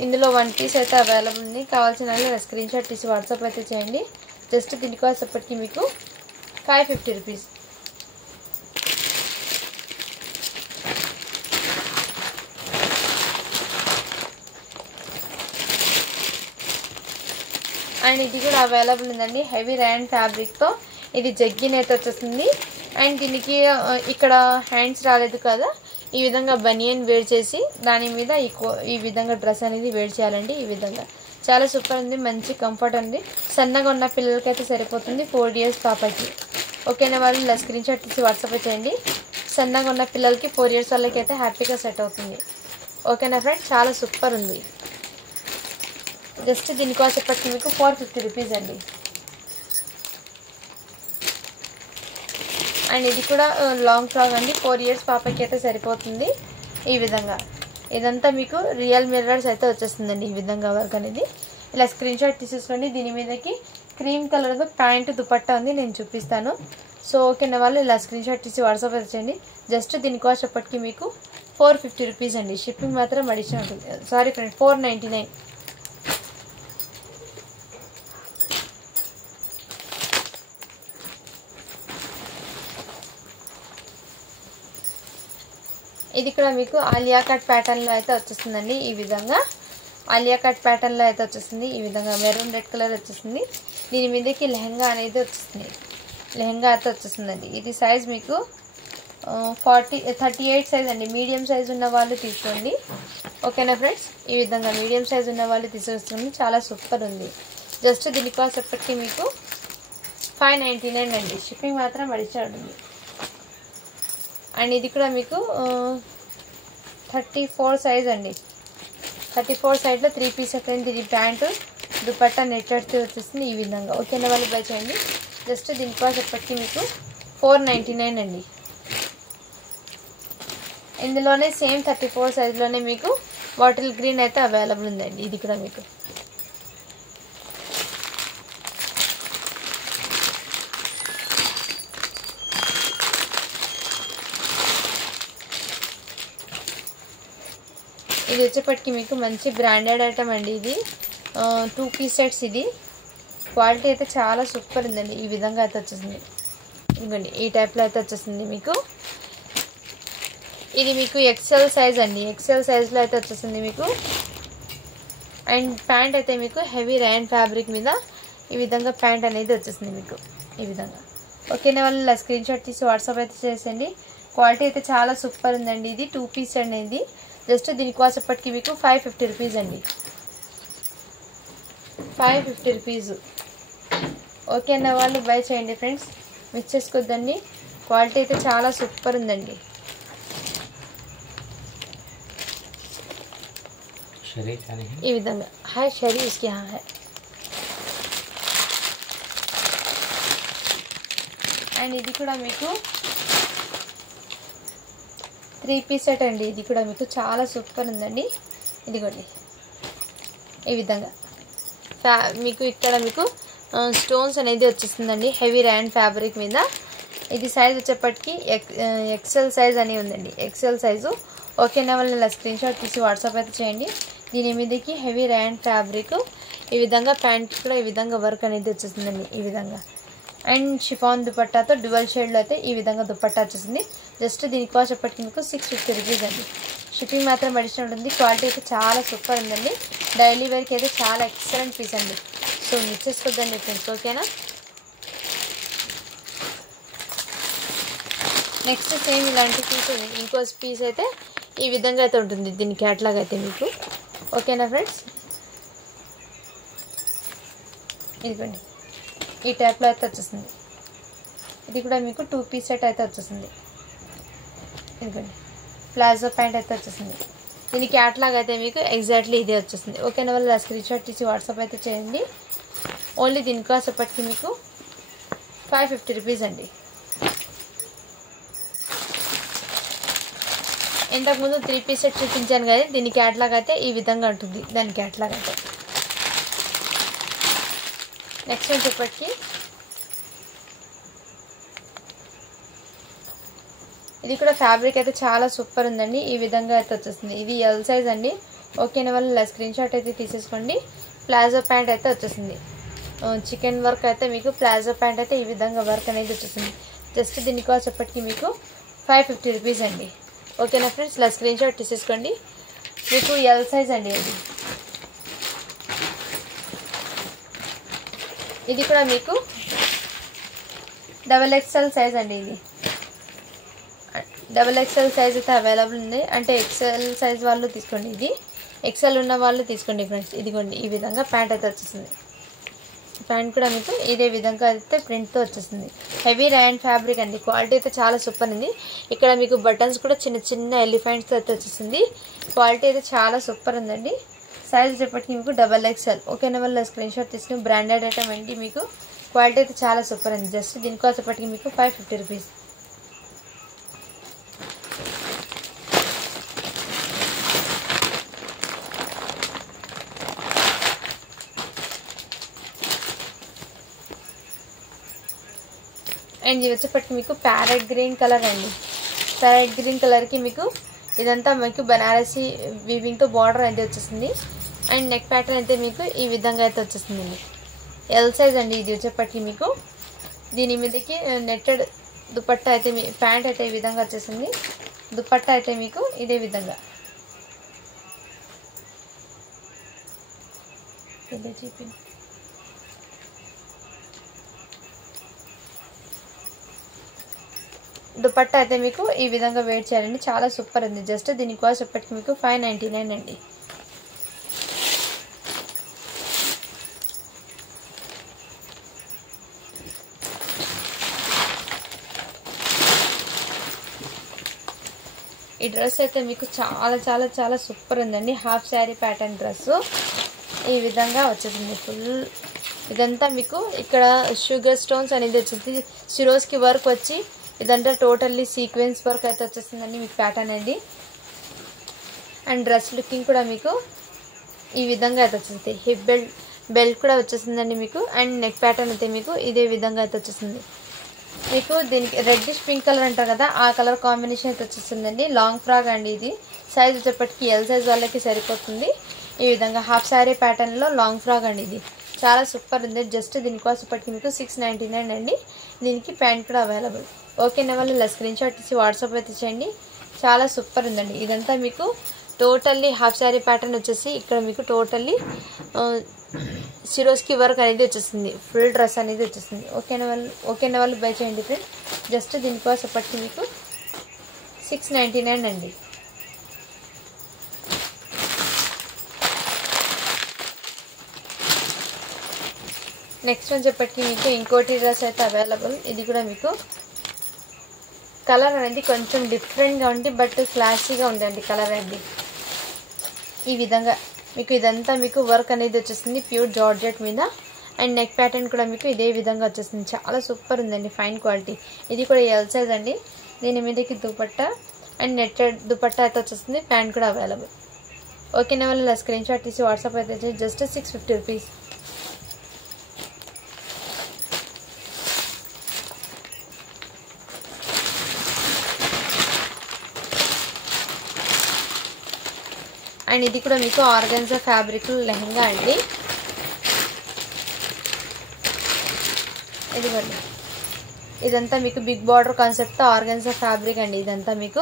ఇందులో 1 పీస్ అయితే అవైలబుల్ ఉంది. కావాల్సిన వాళ్ళు స్క్రీన్ షాట్ తీసి వాట్సాప్ అయితే చేయండి. జస్ట్ దీని కాస్ట్ అప్పటికి మీకు 550 రూపీస్. అండ్ ఇది కూడా అవైలబుల్ ఉందండి. హెవీ ర్యాండ్ ఫ్యాబ్రిక్తో ఇది జగ్గిన్ అయితే వచ్చేస్తుంది. అండ్ దీనికి ఇక్కడ హ్యాండ్స్ రాలేదు కదా, ఈ విధంగా బనియన్ వేర్ చేసి దాని మీద ఈ విధంగా డ్రెస్ అనేది వేర్ చేయాలండి. ఈ విధంగా చాలా సూపర్ ఉంది. మంచి కంఫర్ట్ ఉంది. సన్నగా ఉన్న పిల్లలకి అయితే సరిపోతుంది. 4 ఇయర్స్ పాపకి. ఓకేనా వాళ్ళు ఇలా స్క్రీన్ షాట్ తీసి వాట్సాప్ చేయండి. సన్నగా ఉన్న పిల్లలకి 4 ఇయర్స్ వాళ్ళకి అయితే హ్యాపీగా సెట్ అవుతుంది. ఓకేనా ఫ్రెండ్స్. చాలా సూపర్ ఉంది. జస్ట్ దీని కాస్ట్ చెప్పండి మీకు 450 రూపీస్ అండి. అండ్ ఇది కూడా లాంగ్ ఫ్రాక్ అండి. 4 ఇయర్స్ పాపకి అయితే సరిపోతుంది. ఈ విధంగా ఇదంతా మీకు రియల్ మిర్రర్స్ అయితే వచ్చేస్తుందండి. ఈ విధంగా వర్క్ అనేది ఇలా స్క్రీన్ షాట్ తీసేసుకోండి. దీని మీదకి క్రీమ్ కలర్తో ప్యాంటు దుపట్టా ఉంది, నేను చూపిస్తాను. సో ఓకేనా వాళ్ళు ఇలా స్క్రీన్ షాట్ తీసి వాట్సాప్ వచ్చేయండి. జస్ట్ దీని కాస్ట్ చెప్పటికి మీకు 450 రూపీస్ అండి. షిప్పింగ్ మాత్రం అడిషనల్ ఉంటుంది. Sorry friend, 499. ఇది కూడా మీకు ఆలియా కట్ ప్యాటర్న్లో అయితే వచ్చేస్తుందండి. ఈ విధంగా ఆలియా కట్ ప్యాటర్న్లో అయితే వచ్చేస్తుంది. ఈ విధంగా మెరూన్ రెడ్ కలర్ వచ్చేస్తుంది. దీని మీదకి లెహంగా అనేది వచ్చేస్తుంది. లెహంగా అయితే వచ్చేస్తుందండి. ఇది సైజ్ మీకు 38 సైజ్ అండి. మీడియం సైజ్ ఉన్న వాళ్ళు తీసుకోండి. ఓకేనా ఫ్రెండ్స్. ఈ విధంగా మీడియం సైజ్ ఉన్న వాళ్ళు తీసుకొస్తుంది. చాలా సూపర్ ఉంది. జస్ట్ దీని కాస్ట్ ఎప్పటికీ మీకు 599 అండి. షిప్పింగ్ మాత్రం అడిషనల్ ఉంది. అండ్ ఇది కూడా మీకు 34 సైజ్ అండి. 34 సైజ్లో 3 పీస్ అయితే ఇది ప్యాంటు దుపట్టా నెట్టెడ్తో వచ్చేస్తుంది. ఈ విధంగా ఓకేనా వాళ్ళు బై చేయండి. జస్ట్ దీని కాస్ట్ ఎప్పటికీ మీకు 499 అండి. ఇందులోనే సేమ్ 34 సైజ్లోనే మీకు బాటిల్ గ్రీన్ అయితే అవైలబుల్ ఉందండి. ఇది కూడా మీకు ఇది వచ్చేప్పటికి మీకు మంచి బ్రాండెడ్ ఐటమ్ అండి. ఇది 2 పీస్ సెట్స్. ఇది క్వాలిటీ అయితే చాలా సూపర్ ఉందండి. ఈ విధంగా అయితే వచ్చేసింది. ఇదిగోండి ఈ టైప్లో అయితే వచ్చేసింది మీకు. ఇది మీకు ఎక్సెల్ సైజ్ అండి. ఎక్సెల్ సైజ్లో అయితే వచ్చేసింది మీకు. అండ్ ప్యాంట్ అయితే మీకు హెవీ ర్యాన్ ఫ్యాబ్రిక్ మీద ఈ విధంగా ప్యాంట్ అనేది వచ్చేసింది మీకు. ఈ విధంగా ఓకేనా వాళ్ళు ఇలా స్క్రీన్ షాట్ తీసి వాట్సాప్ అయితే చేసేయండి. క్వాలిటీ అయితే చాలా సూపర్ ఉందండి. ఇది 2 పీస్ అండి. ఇది జస్ట్ దీని కాస్ట్ ఎప్పటికి మీకు 550 రూపీస్ అండి, 550 రూపీస్. ఓకే అన్న వాళ్ళు బై చేయండి ఫ్రెండ్స్, మిస్ చేసుకోవద్దండి. క్వాలిటీ అయితే చాలా సూపర్ ఉందండి. ఈ విధంగా హాయ్ షరీ ఇస్కి హాయ్. అండ్ ఇది కూడా మీకు 3 పీస్ సెట్ అండి. ఇది కూడా మీకు చాలా సూపర్ ఉందండి. ఇదిగోండి ఈ విధంగా మీకు ఇక్కడ మీకు స్టోన్స్ అనేది వచ్చేస్తుందండి హెవీ ర్యాన్ ఫ్యాబ్రిక్ మీద. ఇది సైజ్ వచ్చేప్పటికి ఎక్సెల్ సైజ్ అని ఉందండి, ఎక్సెల్ సైజు. ఓకేనా వాళ్ళు ఇలా స్క్రీన్ షాట్ తీసి వాట్సాప్ అయితే చేయండి. దీని మీదకి హెవీ ర్యాన్ ఫ్యాబ్రిక్, ఈ విధంగా ప్యాంట్ కూడా ఈ విధంగా వర్క్ అనేది వచ్చేస్తుందండి ఈ విధంగా. అండ్ షిఫాన్ దుపట్టాతో డ్యువల్ షేడ్లో అయితే ఈ విధంగా దుపట్టా వచ్చేసింది. జస్ట్ దీని కాస్ట్ ఎప్పటికి మీకు 650 రూపీస్ అండి. షిప్పింగ్ మాత్రం అడిషనల్ ఉంటుంది. క్వాలిటీ అయితే చాలా సూపర్ ఉందండి. డైలీ వేర్కి అయితే చాలా ఎక్సలెంట్ పీస్ అండి. సో మిస్ చేసుకోవద్దండి ఫ్రెండ్స్. ఓకేనా, నెక్స్ట్ సేమ్ ఇలాంటి పీస్ ఇంకో పీస్ అయితే ఈ విధంగా అయితే ఉంటుంది దీని క్యాట్లాగ్ అయితే మీకు. ఓకేనా ఫ్రెండ్స్, ఇదిగోండి ఈ టైప్లో అయితే వచ్చేస్తుంది. ఇది కూడా మీకు 2 పీస్ సెట్ అయితే వచ్చేస్తుంది. ఇదిగోండి ప్లాజో ప్యాంట్ అయితే వచ్చేసింది. దీని క్యాట్లాగ్ అయితే మీకు ఎగ్జాక్ట్లీ ఇదే వచ్చేసింది. ఓకేనా వాళ్ళు స్క్రీన్ షాట్ తీసి వాట్సాప్ అయితే చేయండి. ఓన్లీ దీని కాస్ట్ ఎప్పటికీ మీకు 550 రూపీస్ అండి. ఇంతకుముందు 3 పీస్ సెట్ చూపించాను కదా, దీని క్యాట్లాగ్ అయితే ఈ విధంగా ఉంటుంది. దాని క్యాట్లాగ్ అయితే నెక్స్ట్ వచ్చేప్పటికి ఇది కూడా ఫ్యాబ్రిక్ అయితే చాలా సూపర్ ఉందండి. ఈ విధంగా అయితే వచ్చేస్తుంది. ఇది ఎల్ సైజ్ అండి. ఓకేనా వాళ్ళు స్క్రీన్ షాట్ అయితే తీసేసుకోండి. ప్లాజో ప్యాంట్ అయితే వచ్చేసింది. చికెన్ వర్క్ అయితే మీకు ప్లాజో ప్యాంట్ అయితే ఈ విధంగా వర్క్ అనేది వచ్చేసింది. జస్ట్ దీని కాస్ట్ ఎప్పటికీ మీకు 550 రూపీస్ అండి. ఓకేనా ఫ్రెండ్స్, ఇలా స్క్రీన్ షాట్ తీసేసుకోండి. మీకు ఎల్ సైజ్ అండి. ఇది కూడా మీకు XXL సైజ్ అండి. ఇది XXL సైజ్ అయితే అవైలబుల్ ఉంది. అంటే XL సైజ్ వాళ్ళు తీసుకోండి, ఇది XL ఉన్న వాళ్ళు తీసుకోండి ఫ్రెండ్స్. ఇదిగోండి ఈ విధంగా ప్యాంట్ అయితే వచ్చేసింది. ప్యాంట్ కూడా మీకు ఇదే విధంగా అయితే ప్రింట్తో వచ్చేస్తుంది. హెవీ ర్యాన్ ఫ్యాబ్రిక్ అండి. క్వాలిటీ అయితే చాలా సూపర్ ఉంది. ఇక్కడ మీకు బటన్స్ కూడా చిన్న చిన్న ఎలిఫెంట్స్తో అయితే వచ్చేసింది. క్వాలిటీ అయితే చాలా సూపర్ ఉందండి. సైజ్ చెప్పటికి మీకు XXL. ఓకేనా వాళ్ళు స్క్రీన్ షాట్ తీసుకుని బ్రాండెడ్ ఐటమ్ అండి. మీకు క్వాలిటీ అయితే చాలా సూపర్ ఉంది. జస్ట్ దీని కాస్ట్ చెప్పటికి మీకు 550 రూపీస్. అండ్ ఇది వచ్చేప్పటికి మీకు ప్యారెట్ గ్రీన్ కలర్ అండి. ప్యారెట్ గ్రీన్ కలర్కి మీకు ఇదంతా మీకు బనారసి వీవింగ్తో బార్డర్ అయితే వచ్చేసింది. అండ్ నెక్ ప్యాటర్న్ అయితే మీకు ఈ విధంగా అయితే వచ్చేసిందండి. ఎల్ సైజ్ అండి. ఇది వచ్చేప్పటికి మీకు దీని మీదకి నెట్టెడ్ దుపట్టా అయితే ప్యాంట్ అయితే ఈ విధంగా వచ్చేసింది. దుపట్టా అయితే మీకు ఇదే విధంగా దుపట్టా అయితే మీకు ఈ విధంగా వేర్ చేయాలండి. చాలా సూపర్ ఉంది. జస్ట్ దీని కాస్ట్ ఎప్పటికి మీకు 599 అండి. ఈ డ్రెస్ అయితే మీకు చాలా చాలా చాలా సూపర్ ఉందండి. హాఫ్ శారీ ప్యాటర్న్ డ్రెస్ ఈ విధంగా వచ్చేసింది. ఫుల్ ఇదంతా మీకు ఇక్కడ షుగర్ స్టోన్స్ అనేది వచ్చేసి సిరోస్కి వర్క్ వచ్చి ఇదంతా టోటల్లీ సీక్వెన్స్ వర్క్ అయితే వచ్చేస్తుందండి మీకు ప్యాటర్న్ అండి. అండ్ డ్రెస్ లుకింగ్ కూడా మీకు ఈ విధంగా అయితే వచ్చేసింది. హిప్ బెల్ట్ కూడా వచ్చేసిందండి మీకు. అండ్ నెక్ ప్యాటర్న్ అయితే మీకు ఇదే విధంగా అయితే వచ్చేసింది. మీకు దీనికి రెడ్డిష్ పింక్ కలర్ అంటారు కదా, ఆ కలర్ కాంబినేషన్ అయితే వచ్చేసిందండి. లాంగ్ ఫ్రాక్ అండి. ఇది సైజ్ వచ్చేప్పటికి ఎల్ సైజ్ వాళ్ళకి సరిపోతుంది. ఈ విధంగా హాఫ్ శారీ ప్యాటర్న్లో లాంగ్ ఫ్రాక్ అండి. ఇది చాలా సూపర్ ఉంది. జస్ట్ దీని కాస్ట్ ఇప్పటికి మీకు 699 అండి. దీనికి ప్యాంట్ కూడా అవైలబుల్. ఓకేనా వాళ్ళు స్క్రీన్ షాట్ ఇచ్చి వాట్సాప్ అయితే చేయండి. చాలా సూపర్ ఉందండి. ఇదంతా మీకు టోటల్లీ హాఫ్ శారీ ప్యాటర్న్ వచ్చేసి ఇక్కడ మీకు టోటల్లీ సిరోస్కి వర్క్ అనేది వచ్చేసింది. ఫుల్ డ్రెస్ అనేది వచ్చేసింది. ఓకేనా వాళ్ళు బై చేయండి ఫ్రెండ్స్. జస్ట్ దీని కాస్ట్ ఇప్పటికి మీకు 699 అండి. నెక్స్ట్ అని చెప్పటికి మీకు ఇంకోటి డ్రెస్ అయితే అవైలబుల్. ఇది కూడా మీకు కలర్ అనేది కొంచెం డిఫరెంట్గా ఉంది, బట్ క్లాసీగా ఉందండి కలర్ అనేది. ఈ విధంగా మీకు ఇదంతా మీకు వర్క్ అనేది వచ్చేసింది ప్యూర్ జార్జెట్ మీద. అండ్ నెక్ ప్యాటర్న్ కూడా మీకు ఇదే విధంగా వచ్చేసింది. చాలా సూపర్ ఉందండి, ఫైన్ క్వాలిటీ. ఇది కూడా ఎల్ సైజ్ అండి. దీని మీదకి దుపట్టా అండ్ నెట్టెడ్ దుపట్టా అయితే వచ్చేస్తుంది. ప్యాంట్ కూడా అవైలబుల్. ఓకేనా వాళ్ళ స్క్రీన్ షాట్ తీసి వాట్సాప్ అయితే జస్ట్ 650 రూపీస్. అండ్ ఇది కూడా మీకు ఆర్గన్జా ఫ్యాబ్రిక్ లెహంగా అండి. ఇదిగోండి, ఇదంతా మీకు బిగ్ బార్డర్ కాన్సెప్ట్తో ఆర్గన్జా ఫ్యాబ్రిక్ అండి. ఇదంతా మీకు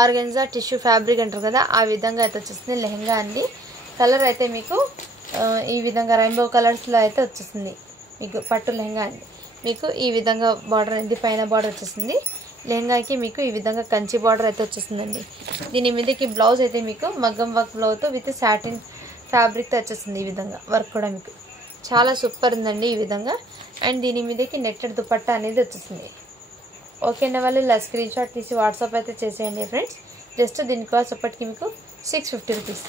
ఆర్గన్జా టిష్యూ ఫ్యాబ్రిక్ అంటారు కదా, ఆ విధంగా అయితే వచ్చేస్తుంది లెహంగా అండి. కలర్ అయితే మీకు ఈ విధంగా రెయిన్బో కలర్స్లో అయితే వచ్చేస్తుంది మీకు పట్టు లెహంగా అండి. మీకు ఈ విధంగా బార్డర్ అనేది పైన బార్డర్ వచ్చేస్తుంది. లెహంగాకి మీకు ఈ విధంగా కంచి బార్డర్ అయితే వచ్చేస్తుందండి. దీని మీదకి బ్లౌజ్ అయితే మీకు మగ్గం వర్క్ బ్లౌజ్తో విత్ సాటిన్ ఫ్యాబ్రిక్తో వచ్చేస్తుంది. ఈ విధంగా వర్క్ కూడా మీకు చాలా సూపర్ ఉందండి ఈ విధంగా. అండ్ దీని మీదకి నెట్టెడ్ దుపట్టా అనేది వచ్చేస్తుంది. ఓకేనా వాళ్ళు ఇలా స్క్రీన్ షాట్ తీసి వాట్సాప్ అయితే చేసేయండి ఫ్రెండ్స్. జస్ట్ దీని కాస్ట్ అప్పటికి మీకు 650 రూపీస్.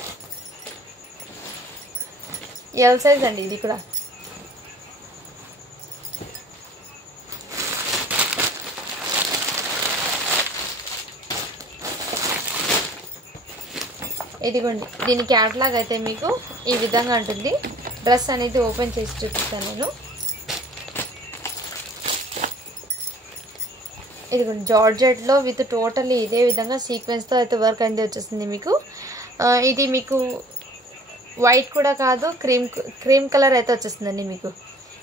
ఎల్ సైజ్ అండి ఇది కూడా. ఇదిగోండి, దీని క్యాటలాగ్ అయితే మీకు ఈ విధంగా ఉంటుంది. డ్రెస్ అనేది ఓపెన్ చేసి చూపిస్తాను నేను. ఇదిగోండి, జార్జెట్లో విత్ టోటల్లీ ఇదే విధంగా సీక్వెన్స్తో అయితే వర్క్ అనేది వచ్చేస్తుంది మీకు. ఇది మీకు వైట్ కూడా కాదు, క్రీమ్ కలర్ అయితే వచ్చేస్తుందండి మీకు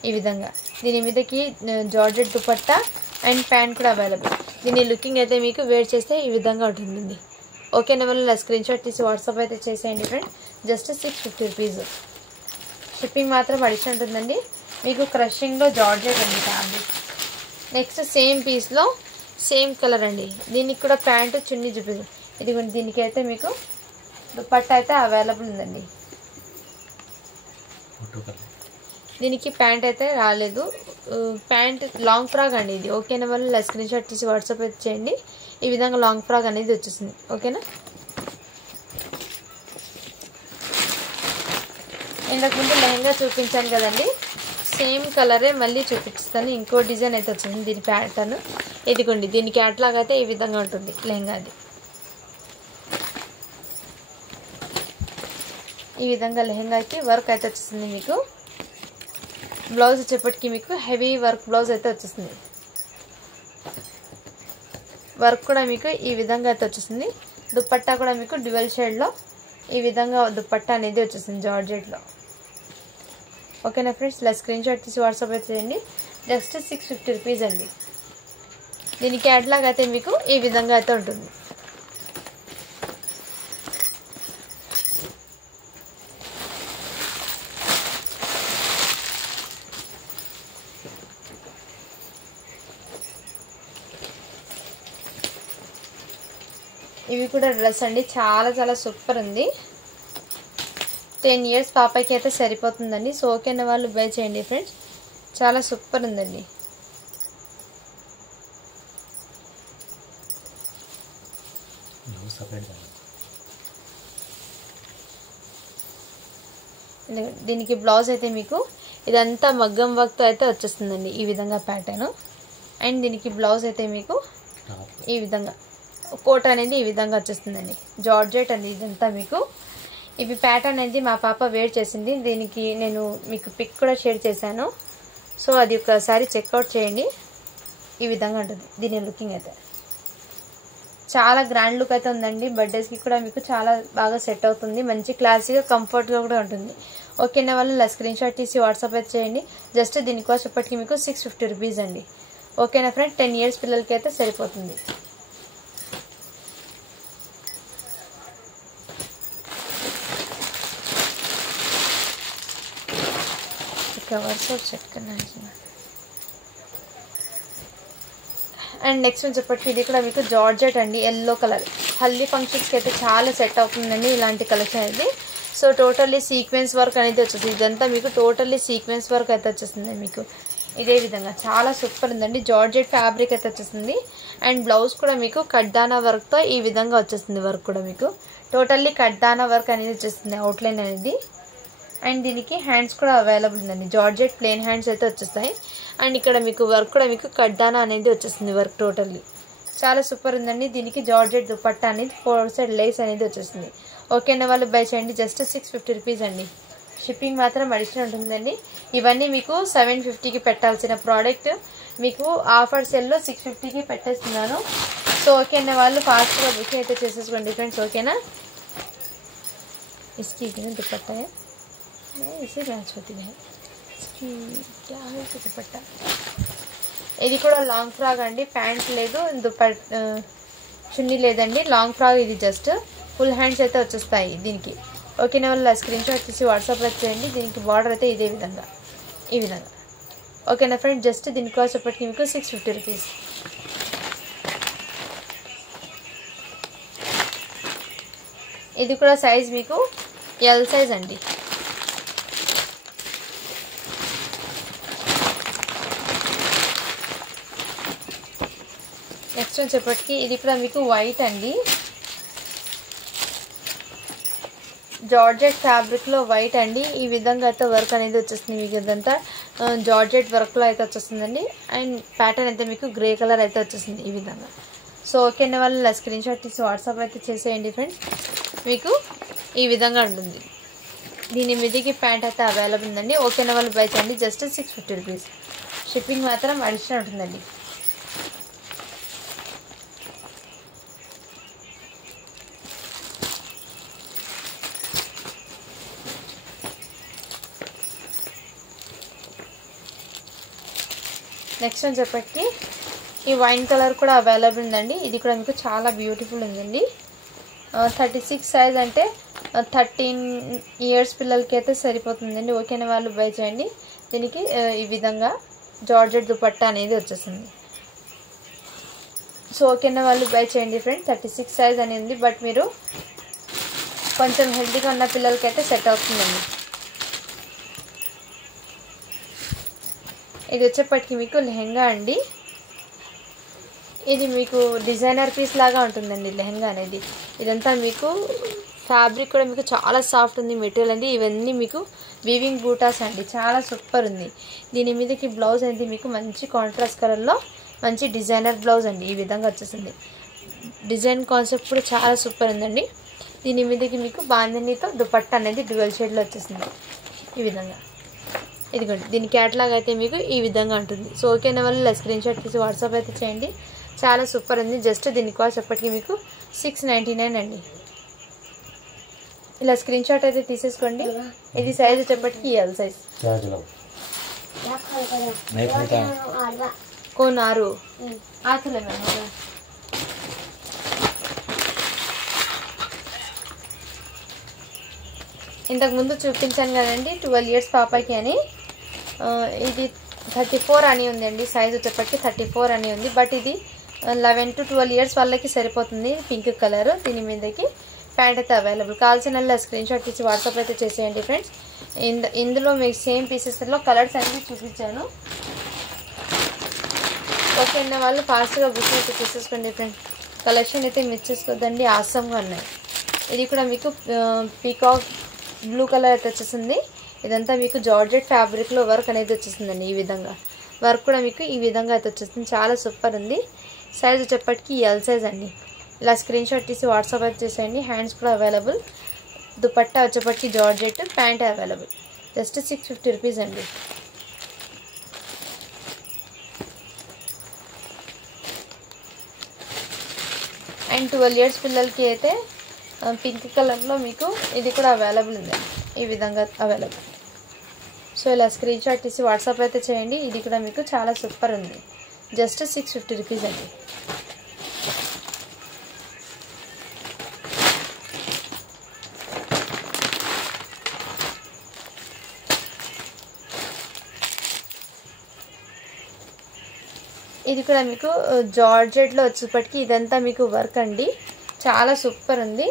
ఈ విధంగా. దీని మీదకి జార్జెట్ దుపట్టా అండ్ ప్యాంట్ కూడా అవైలబుల్. దీని లుకింగ్ అయితే మీకు వేర్ చేస్తే ఈ విధంగా ఉంటుందండి. ఓకేనా వాళ్ళు స్క్రీన్ షాట్ తీసి వాట్సాప్ అయితే చేసేయండి ఫ్రెండ్. Just 650 rupees. షిప్పింగ్ మాత్రం అడిషన్ ఉంటుందండి. మీకు క్రషింగ్లో జార్జెట్ అండి ఫ్యాబ్రిక్. నెక్స్ట్ సేమ్ పీస్లో సేమ్ కలర్ అండి. దీనికి కూడా ప్యాంటు చున్నీ చూపిస్తుంది. ఇదిగోండి, దీనికి అయితే మీకు దుపట్టా అయితే అవైలబుల్ ఉందండి. దీనికి ప్యాంట్ అయితే రాలేదు, ప్యాంట్ లాంగ్ ఫ్రాక్ అండి ఇది. ఓకేనా వాళ్ళు స్క్రీన్ షాట్ తీసి వాట్సాప్ అయితే చేయండి. ఈ విధంగా లాంగ్ ఫ్రాక్ అనేది వచ్చేసింది. ఓకేనా, ఇంతకుముందు లెహంగా చూపించాను కదండి, సేమ్ కలరే మళ్ళీ చూపిస్తాను. ఇంకో డిజైన్ అయితే వచ్చింది దీని ప్యాటర్న్. ఇదిగోండి, దీని క్యాట్లాగ్ అయితే ఈ విధంగా ఉంటుంది లెహంగాది. ఈ విధంగా లెహంగాకి వర్క్ అయితే వచ్చేస్తుంది మీకు. బ్లౌజ్ వచ్చేప్పటికి మీకు హెవీ వర్క్ బ్లౌజ్ అయితే వచ్చేస్తుంది. వర్క్ కూడా మీకు ఈ విధంగా అయితే వచ్చేస్తుంది. దుపట్టా కూడా మీకు డ్యువల్ షేడ్లో ఈ విధంగా దుపట్టా అనేది వచ్చేస్తుంది జార్జెట్లో. ఓకేనా ఫ్రెండ్స్, ఇలా స్క్రీన్ షాట్ తీసి వాట్సాప్ అయితే చేయండి. జస్ట్ 650 రూపీస్ అండి. దీని క్యాట్లాగ్ అయితే మీకు ఈ విధంగా అయితే ఉంటుంది. ఇవి కూడా డ్రెస్ అండి, చాలా చాలా సూపర్ ఉంది. 10 ఇయర్స్ పాపకి అయితే సరిపోతుందండి. సో ఓకేనా వాళ్ళు బై చేయండి ఫ్రెండ్స్. చాలా సూపర్ ఉందండి. దీనికి బ్లౌజ్ అయితే మీకు ఇదంతా మగ్గం వర్క్తో అయితే వచ్చేస్తుందండి ఈ విధంగా ప్యాటర్న్. అండ్ దీనికి బ్లౌజ్ అయితే మీకు ఈ విధంగా కోట్ అనేది ఈ విధంగా వచ్చేస్తుందండి. జార్జెట్ అండి ఇదంతా మీకు. ఇవి ప్యాటర్న్ అనేది మా పాప వేర్ చేసింది. దీనికి నేను మీకు పిక్ కూడా షేర్ చేశాను. సో అది ఒకసారి చెక్అవుట్ చేయండి. ఈ విధంగా ఉంటుంది దీని లుకింగ్ అయితే. చాలా గ్రాండ్ లుక్ అయితే ఉందండి. బర్త్డేస్కి కూడా మీకు చాలా బాగా సెట్ అవుతుంది. మంచి క్లాసీగా కంఫర్ట్గా కూడా ఉంటుంది. ఓకేనా వాళ్ళు స్క్రీన్ షాట్ తీసి వాట్సాప్ అయితే చేయండి. జస్ట్ దీనికోసం ఇప్పటికి మీకు 650 రూపీస్ అండి. ఓకేనా ఫ్రెండ్, 10 ఇయర్స్ పిల్లలకి అయితే సరిపోతుంది. कवर से सेट करना है. అండ్ నెక్స్ట్ వచ్చేప్పటికి ఇది కూడా మీకు జార్జెట్ అండి, ఎల్లో కలర్. హల్దీ ఫంక్షన్స్కి అయితే చాలా సెట్ అవుతుందండి ఇలాంటి కలెక్షన్ అనేది. సో టోటల్లీ సీక్వెన్స్ వర్క్ అనేది వచ్చేస్తుంది. ఇదంతా మీకు టోటల్లీ సీక్వెన్స్ వర్క్ అయితే వచ్చేస్తుంది మీకు ఇదే విధంగా. చాలా సూపర్ ఉందండి. జార్జెట్ ఫ్యాబ్రిక్ అయితే వచ్చేస్తుంది. అండ్ బ్లౌజ్ కూడా మీకు కడ్దానా వర్క్తో ఈ విధంగా వచ్చేస్తుంది. వర్క్ కూడా మీకు టోటల్లీ కడ్దానా వర్క్ అనేది వచ్చేస్తుంది, అవుట్లైన్ అనేది. అండ్ దీనికి హ్యాండ్స్ కూడా అవైలబుల్ ఉందండి. జార్జెట్ ప్లెయిన్ హ్యాండ్స్ అయితే వచ్చేస్తాయి. అండ్ ఇక్కడ మీకు వర్క్ కూడా మీకు కడ్దానా అనేది వచ్చేస్తుంది వర్క్ టోటల్లీ. చాలా సూపర్ ఉందండి. దీనికి జార్జెట్ దుపట్టా అనేది 4 సైడ్ లేస్ అనేది వచ్చేస్తుంది. ఓకేనా వాళ్ళు బై చేయండి. జస్ట్ 650 రూపీస్ అండి. షిప్పింగ్ మాత్రం అడిషనల్ ఉంటుందండి. ఇవన్నీ మీకు 750కి పెట్టాల్సిన ప్రోడక్ట్ మీకు ఆఫర్ సెల్లో 650కి పెట్టేస్తున్నాను. సో ఓకేనా వాళ్ళు ఫాస్ట్గా బుకింగ్ అయితే చేసేసుకోండి ఫ్రెండ్స్. ఓకేనా इसकी दुपट्टा है इसे मैच होती है इसकी क्या है दुपट्टा. ఇది కూడా లాంగ్ ఫ్రాక్ అండి. ప్యాంట్ లేదు, చున్నీ లేదండి. లాంగ్ ఫ్రాక్ ఇది. జస్ట్ ఫుల్ హ్యాండ్స్ అయితే వచ్చేస్తాయి దీనికి. ఓకేనా వాళ్ళ స్క్రీన్ షాట్ తీసి వాట్సాప్లో చేయండి. దీనికి బార్డర్ అయితే ఇదే విధంగా ఈ విధంగా. ఓకేనా ఫ్రెండ్. జస్ట్ దీని కాస్ట్ ఇప్పటికి మీకు 650 రూపీస్. ఇది కూడా సైజ్ మీకు ఎల్ సైజ్ అండి. నెక్స్ట్ వచ్చేప్పటికి ఇది కూడా మీకు వైట్ అండి. జార్జెట్ ఫ్యాబ్రిక్లో వైట్ అండి. ఈ విధంగా అయితే వర్క్ అనేది వచ్చేస్తుంది మీకు. ఇదంతా జార్జెట్ వర్క్లో అయితే వచ్చేస్తుందండి. అండ్ ప్యాటర్న్ అయితే మీకు గ్రే కలర్ అయితే వచ్చేస్తుంది ఈ విధంగా. సో ఓకేనా వాళ్ళు స్క్రీన్ షాట్ తీసి వాట్సాప్ అయితే చేసేయండి ఫ్రెండ్స్. మీకు ఈ విధంగా ఉంటుంది. దీని మీదకి ప్యాంట్ అయితే అవైలబుల్ ఉందండి. ఓకేనా వాళ్ళు బై చేయండి. Just 650 rupees. షిప్పింగ్ మాత్రం అడిషనల్ ఉంటుందండి. నెక్స్ట్ అని చెప్పేసి ఈ వైన్ కలర్ కూడా అవైలబుల్ ఉందండి. ఇది కూడా మీకు చాలా బ్యూటిఫుల్ ఉందండి. 36 సైజ్ అంటే 13 ఇయర్స్ పిల్లలకి అయితే సరిపోతుందండి. ఓకేనా వాళ్ళు బై చేయండి. దీనికి ఈ విధంగా జార్జెట్ దుపట్టా అనేది వచ్చేస్తుంది. సో ఓకేనా వాళ్ళు బై చేయండి ఫ్రెండ్. 36 సైజ్ అని ఉంది. బట్ మీరు కొంచెం హెల్తీగా ఉన్న పిల్లలకి అయితే సెట్ అవుతుందండి. ఇది వచ్చేప్పటికి మీకు లెహెంగా అండి. ఇది మీకు డిజైనర్ పీస్ లాగా ఉంటుందండి లెహెంగా అనేది. ఇదంతా మీకు ఫ్యాబ్రిక్ కూడా మీకు చాలా సాఫ్ట్ ఉంది మెటీరియల్ అండి. ఇవన్నీ మీకు వీవింగ్ బూటాస్ అండి. చాలా సూపర్ ఉంది. దీని మీదకి బ్లౌజ్ అనేది మీకు మంచి కాంట్రాస్ట్ కలర్లో మంచి డిజైనర్ బ్లౌజ్ అండి. ఈ విధంగా వచ్చేసింది. డిజైన్ కాన్సెప్ట్ కూడా చాలా సూపర్ ఉందండి. దీని మీదకి మీకు బాందినీతో దుపట్టా అనేది డ్యూయల్ షేడ్లో వచ్చేసింది ఈ విధంగా. ఇదిగోండి దీని క్యాటలాగ్ అయితే మీకు ఈ విధంగా ఉంటుంది. సో ఓకేనా వాళ్ళు స్క్రీన్ షాట్ తీసి వాట్సాప్ అయితే చేయండి. చాలా సూపర్ ఉంది. జస్ట్ దీని కాస్ట్ ఎప్పటికీ మీకు 699 అండి. ఇలా స్క్రీన్ షాట్ అయితే తీసేసుకోండి. ఇది సైజ్ వచ్చేప్పటికి ఎల్ సైజ్. కోనారు ఆతులే ఇంతకుముందు చూపించాను కదండి 12 ఇయర్స్ పాపకి అని. ఇది 34 అని ఉందండి. సైజ్ వచ్చేప్పటికి 34 అని ఉంది. బట్ ఇది 11 to 12 ఇయర్స్ వాళ్ళకి సరిపోతుంది. Pink colour. దీని మీదకి ప్యాంట్ అయితే అవైలబుల్. కావాల్సిన స్క్రీన్ షాట్ తీసి వాట్సాప్ అయితే చేసేయండి ఫ్రెండ్స్. ఇందులో మీకు సేమ్ పీసెస్లో కలర్స్ అన్నీ చూపించాను. ఓకే అన్న వాళ్ళు ఫాస్ట్గా బుక్ అయితే చేసేసుకోండి ఫ్రెండ్స్. కలెక్షన్ అయితే మిస్ చేసుకోవద్దండి. ఆసమ్గా ఉన్నాయి. ఇది కూడా మీకు పీకాక్ బ్లూ కలర్ అయితే వచ్చేసింది. ఇదంతా మీకు జార్జెట్ ఫ్యాబ్రిక్లో వర్క్ అనేది వచ్చేసిందండి. ఈ విధంగా వర్క్ కూడా మీకు ఈ విధంగా అయితే వచ్చేస్తుంది. చాలా సూపర్ ఉంది. సైజ్ వచ్చేప్పటికి ఎల్ సైజ్ అండి. ఇలా స్క్రీన్ షాట్ తీసి వాట్సాప్ అయితే చేసేయండి. హ్యాండ్స్ కూడా అవైలబుల్. దుపట్టా వచ్చేప్పటికి georgette, pant available. Just 650 rupees అండి. అండ్ 12 ఇయర్స్ పిల్లలకి అయితే పింక్ కలర్లో మీకు ఇది కూడా అవైలబుల్ ఉంది. ఈ విధంగా అవైలబుల్. సో ఇలా స్క్రీన్ షాట్ తీసి వాట్సాప్ అయితే చేయండి. ఇది కూడా మీకు చాలా సూపర్ ఉంది. జస్ట్ 650 రూపీస్ అండి. ఇది కూడా మీకు జార్జెట్లో వచ్చేప్పటికి ఇదంతా మీకు వర్క్ అండి. చాలా సూపర్ ఉంది.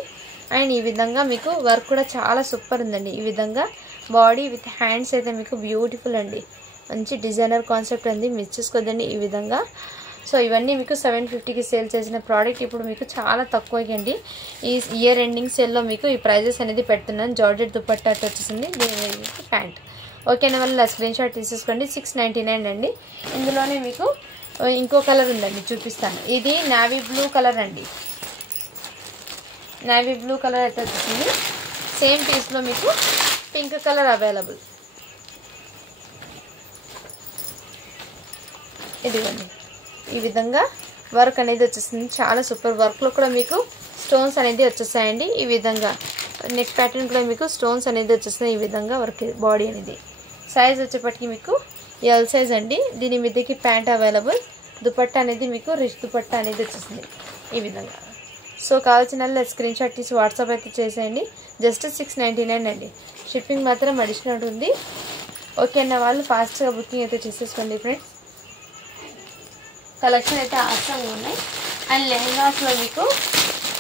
అండ్ ఈ విధంగా మీకు వర్క్ కూడా చాలా సూపర్ ఉందండి. ఈ విధంగా బాడీ విత్ హ్యాండ్స్ అయితే మీకు బ్యూటిఫుల్ అండి. మంచి డిజైనర్ కాన్సెప్ట్ ఉంది, మిస్ చేసుకోదండి ఈ విధంగా. సో ఇవన్నీ మీకు 750కి సేల్ చేసిన ప్రోడక్ట్ ఇప్పుడు మీకు చాలా తక్కువకి అండి. ఈ ఇయర్ ఎండింగ్ సేల్లో మీకు ఈ ప్రైజెస్ అనేది పెడుతున్నాను. జార్జెట్ దుపట్టా వచ్చేసింది, దీని ప్యాంట్. ఓకేనా, వల్ల స్క్రీన్ షాట్ తీసేసుకోండి. 699 అండి. ఇందులోనే మీకు ఇంకో కలర్ ఉందండి, చూపిస్తాను. ఇది నావీ బ్లూ కలర్ అండి. నావీ బ్లూ కలర్ అయితే వచ్చింది. సేమ్ పీస్లో మీకు పింక్ కలర్ అవైలబుల్. ఇదిగోండి, ఈ విధంగా వర్క్ అనేది వచ్చేస్తుంది. చాలా సూపర్. వర్క్లో కూడా మీకు స్టోన్స్ అనేది వచ్చేస్తాయండి. ఈ విధంగా నెక్ ప్యాటర్న్ కూడా మీకు స్టోన్స్ అనేది వచ్చేస్తుంది. ఈ విధంగా వర్క్ బాడీ అనేది. సైజ్ వచ్చేప్పటికి మీకు ఎల్ సైజ్ అండి. దీని మీదకి ప్యాంట్ అవైలబుల్. దుపట్టా అనేది మీకు రిచ్ దుపట్టా అనేది వచ్చేస్తుంది ఈ విధంగా. సో కావాల్సిన స్క్రీన్ షాట్ తీసి వాట్సాప్ అయితే చేసేయండి. జస్ట్ 699 అండి. షిప్పింగ్ మాత్రం అడిషనల్ ఉంది. ఓకే అన్న వాళ్ళు ఫాస్ట్గా బుకింగ్ అయితే చేసేసుకోండి ఫ్రెండ్స్. కలెక్షన్ అయితే ఆసంగా ఉన్నాయి. అండ్ లెహంగాస్లో మీకు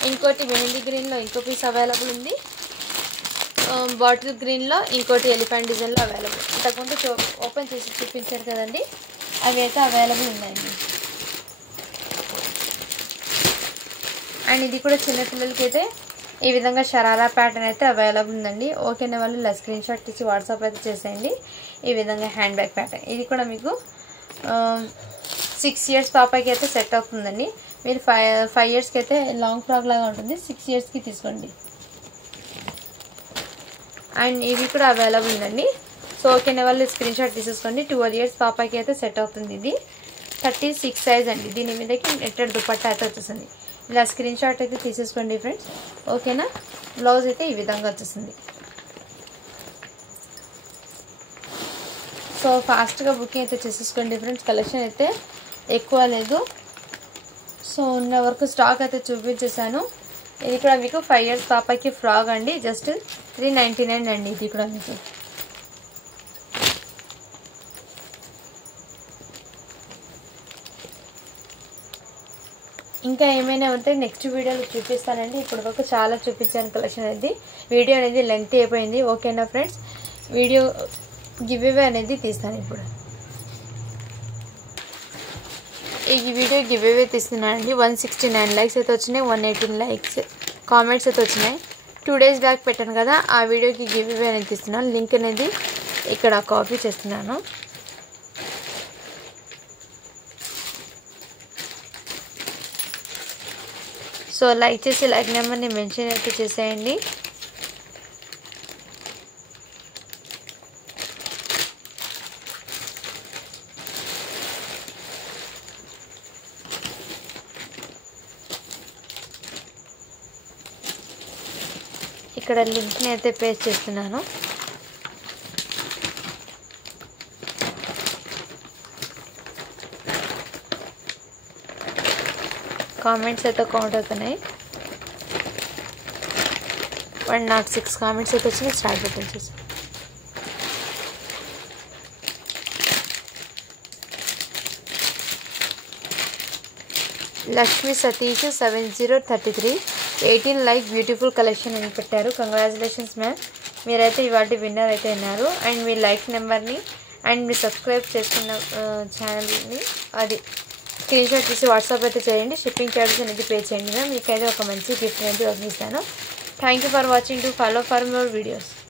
ఇంకోటి మెహందీ గ్రీన్లో ఇంకో పీస్ అవైలబుల్ ఉంది. బాటిల్ గ్రీన్లో ఇంకోటి ఎలిఫెంట్ డిజైన్లో అవైలబుల్. ఇంతకుముందు ఓపెన్ చేసి చూపించారు కదండి, అవి అయితే అవైలబుల్ ఉన్నాయండి. అండ్ ఇది కూడా చిన్నపిల్లలకి అయితే ఈ విధంగా షరారా ప్యాటర్న్ అయితే అవైలబుల్ ఉందండి. ఓకేనా వాళ్ళు స్క్రీన్ షాట్ తీసి వాట్సాప్ అయితే చేసేయండి. ఈ విధంగా హ్యాండ్ బ్యాగ్ ప్యాటర్న్. ఇది కూడా మీకు 6 ఇయర్స్ పాపకి అయితే సెట్ అవుతుందండి. మీరు 5 ఇయర్స్కి అయితే లాంగ్ ఫ్రాక్ లాగా ఉంటుంది. 6 ఇయర్స్కి తీసుకోండి. అండ్ ఇవి కూడా అవైలబుల్ ఉందండి. సో ఓకేనా వాళ్ళు స్క్రీన్ షాట్ తీసేసుకోండి. 12 ఇయర్స్ పాపకి అయితే సెట్ అవుతుంది. ఇది 36 సైజ్ అండి. దీని మీదకి నెట్టెడ్ దుపట్టా అయితే వచ్చేస్తుంది. ఇలా స్క్రీన్ షాట్ అయితే తీసేసుకోండి ఫ్రెండ్స్. ఓకేనా, బ్లౌజ్ అయితే ఈ విధంగా వచ్చేస్తుంది. సో ఫాస్ట్గా బుకింగ్ అయితే చేసేసుకోండి ఫ్రెండ్స్. కలెక్షన్ అయితే ఎక్కువ లేదు. సో ఉన్న వరకు స్టాక్ అయితే చూపించేసాను. ఇది కూడా మీకు 5 ఇయర్స్ పాపకి ఫ్రాక్ అండి. జస్ట్ 399 అండి. ఇది కూడా మీకు ఇంకా ఏమైనా ఉంటే నెక్స్ట్ వీడియోలో చూపిస్తానండి. ఇప్పటి వరకు చాలా చూపించాను కలెక్షన్ అనేది. వీడియో అనేది లెంగ్త్ అయిపోయింది. ఓకేనా ఫ్రెండ్స్, వీడియో గివ్ అవే అనేది తీస్తాను ఇప్పుడు. ఈ వీడియో గివ్ అవే తీస్తున్నానండి. 169 లైక్స్ అయితే వచ్చినాయి. 118 లైక్స్ కామెంట్స్ అయితే వచ్చినాయి. 2 డేస్ బ్యాక్ పెట్టాను కదా, ఆ వీడియోకి గివ్ అవే అనేది తీస్తున్నాను. లింక్ అనేది ఇక్కడ కాపీ చేస్తున్నాను. సో లైక్ చేసి లైక్ నెంబర్ని మెన్షన్ అయితే చేసేయండి. ఇక్కడ లింక్ని అయితే పేస్ట్ చేస్తున్నాను. కామెంట్స్ అయితే కౌంట్ అవుతున్నాయి. 106 కామెంట్స్ అయితే వచ్చినాయి. స్టార్ట్ బటన్ చేసి Lakshmi Satish 7033 18 like beautiful collection అని పెట్టారు. కంగ్రాచులేషన్స్ మ్యామ్, మీరైతే ఇవాటి విన్నర్ అయితే ఉన్నారు. అండ్ మీ లైక్ నెంబర్ని అండ్ మీరు సబ్స్క్రైబ్ చేసుకున్న ఛానల్ని అది స్క్రీన్ షాట్ తీసి వాట్సాప్ అయితే చేయండి. షిప్పింగ్ చార్జెస్ అనేది పే చేయండి. మీకైతే ఒక మంచి గిఫ్ట్ అనేది పంపిస్తాను. Thank you for watching. To follow for more videos.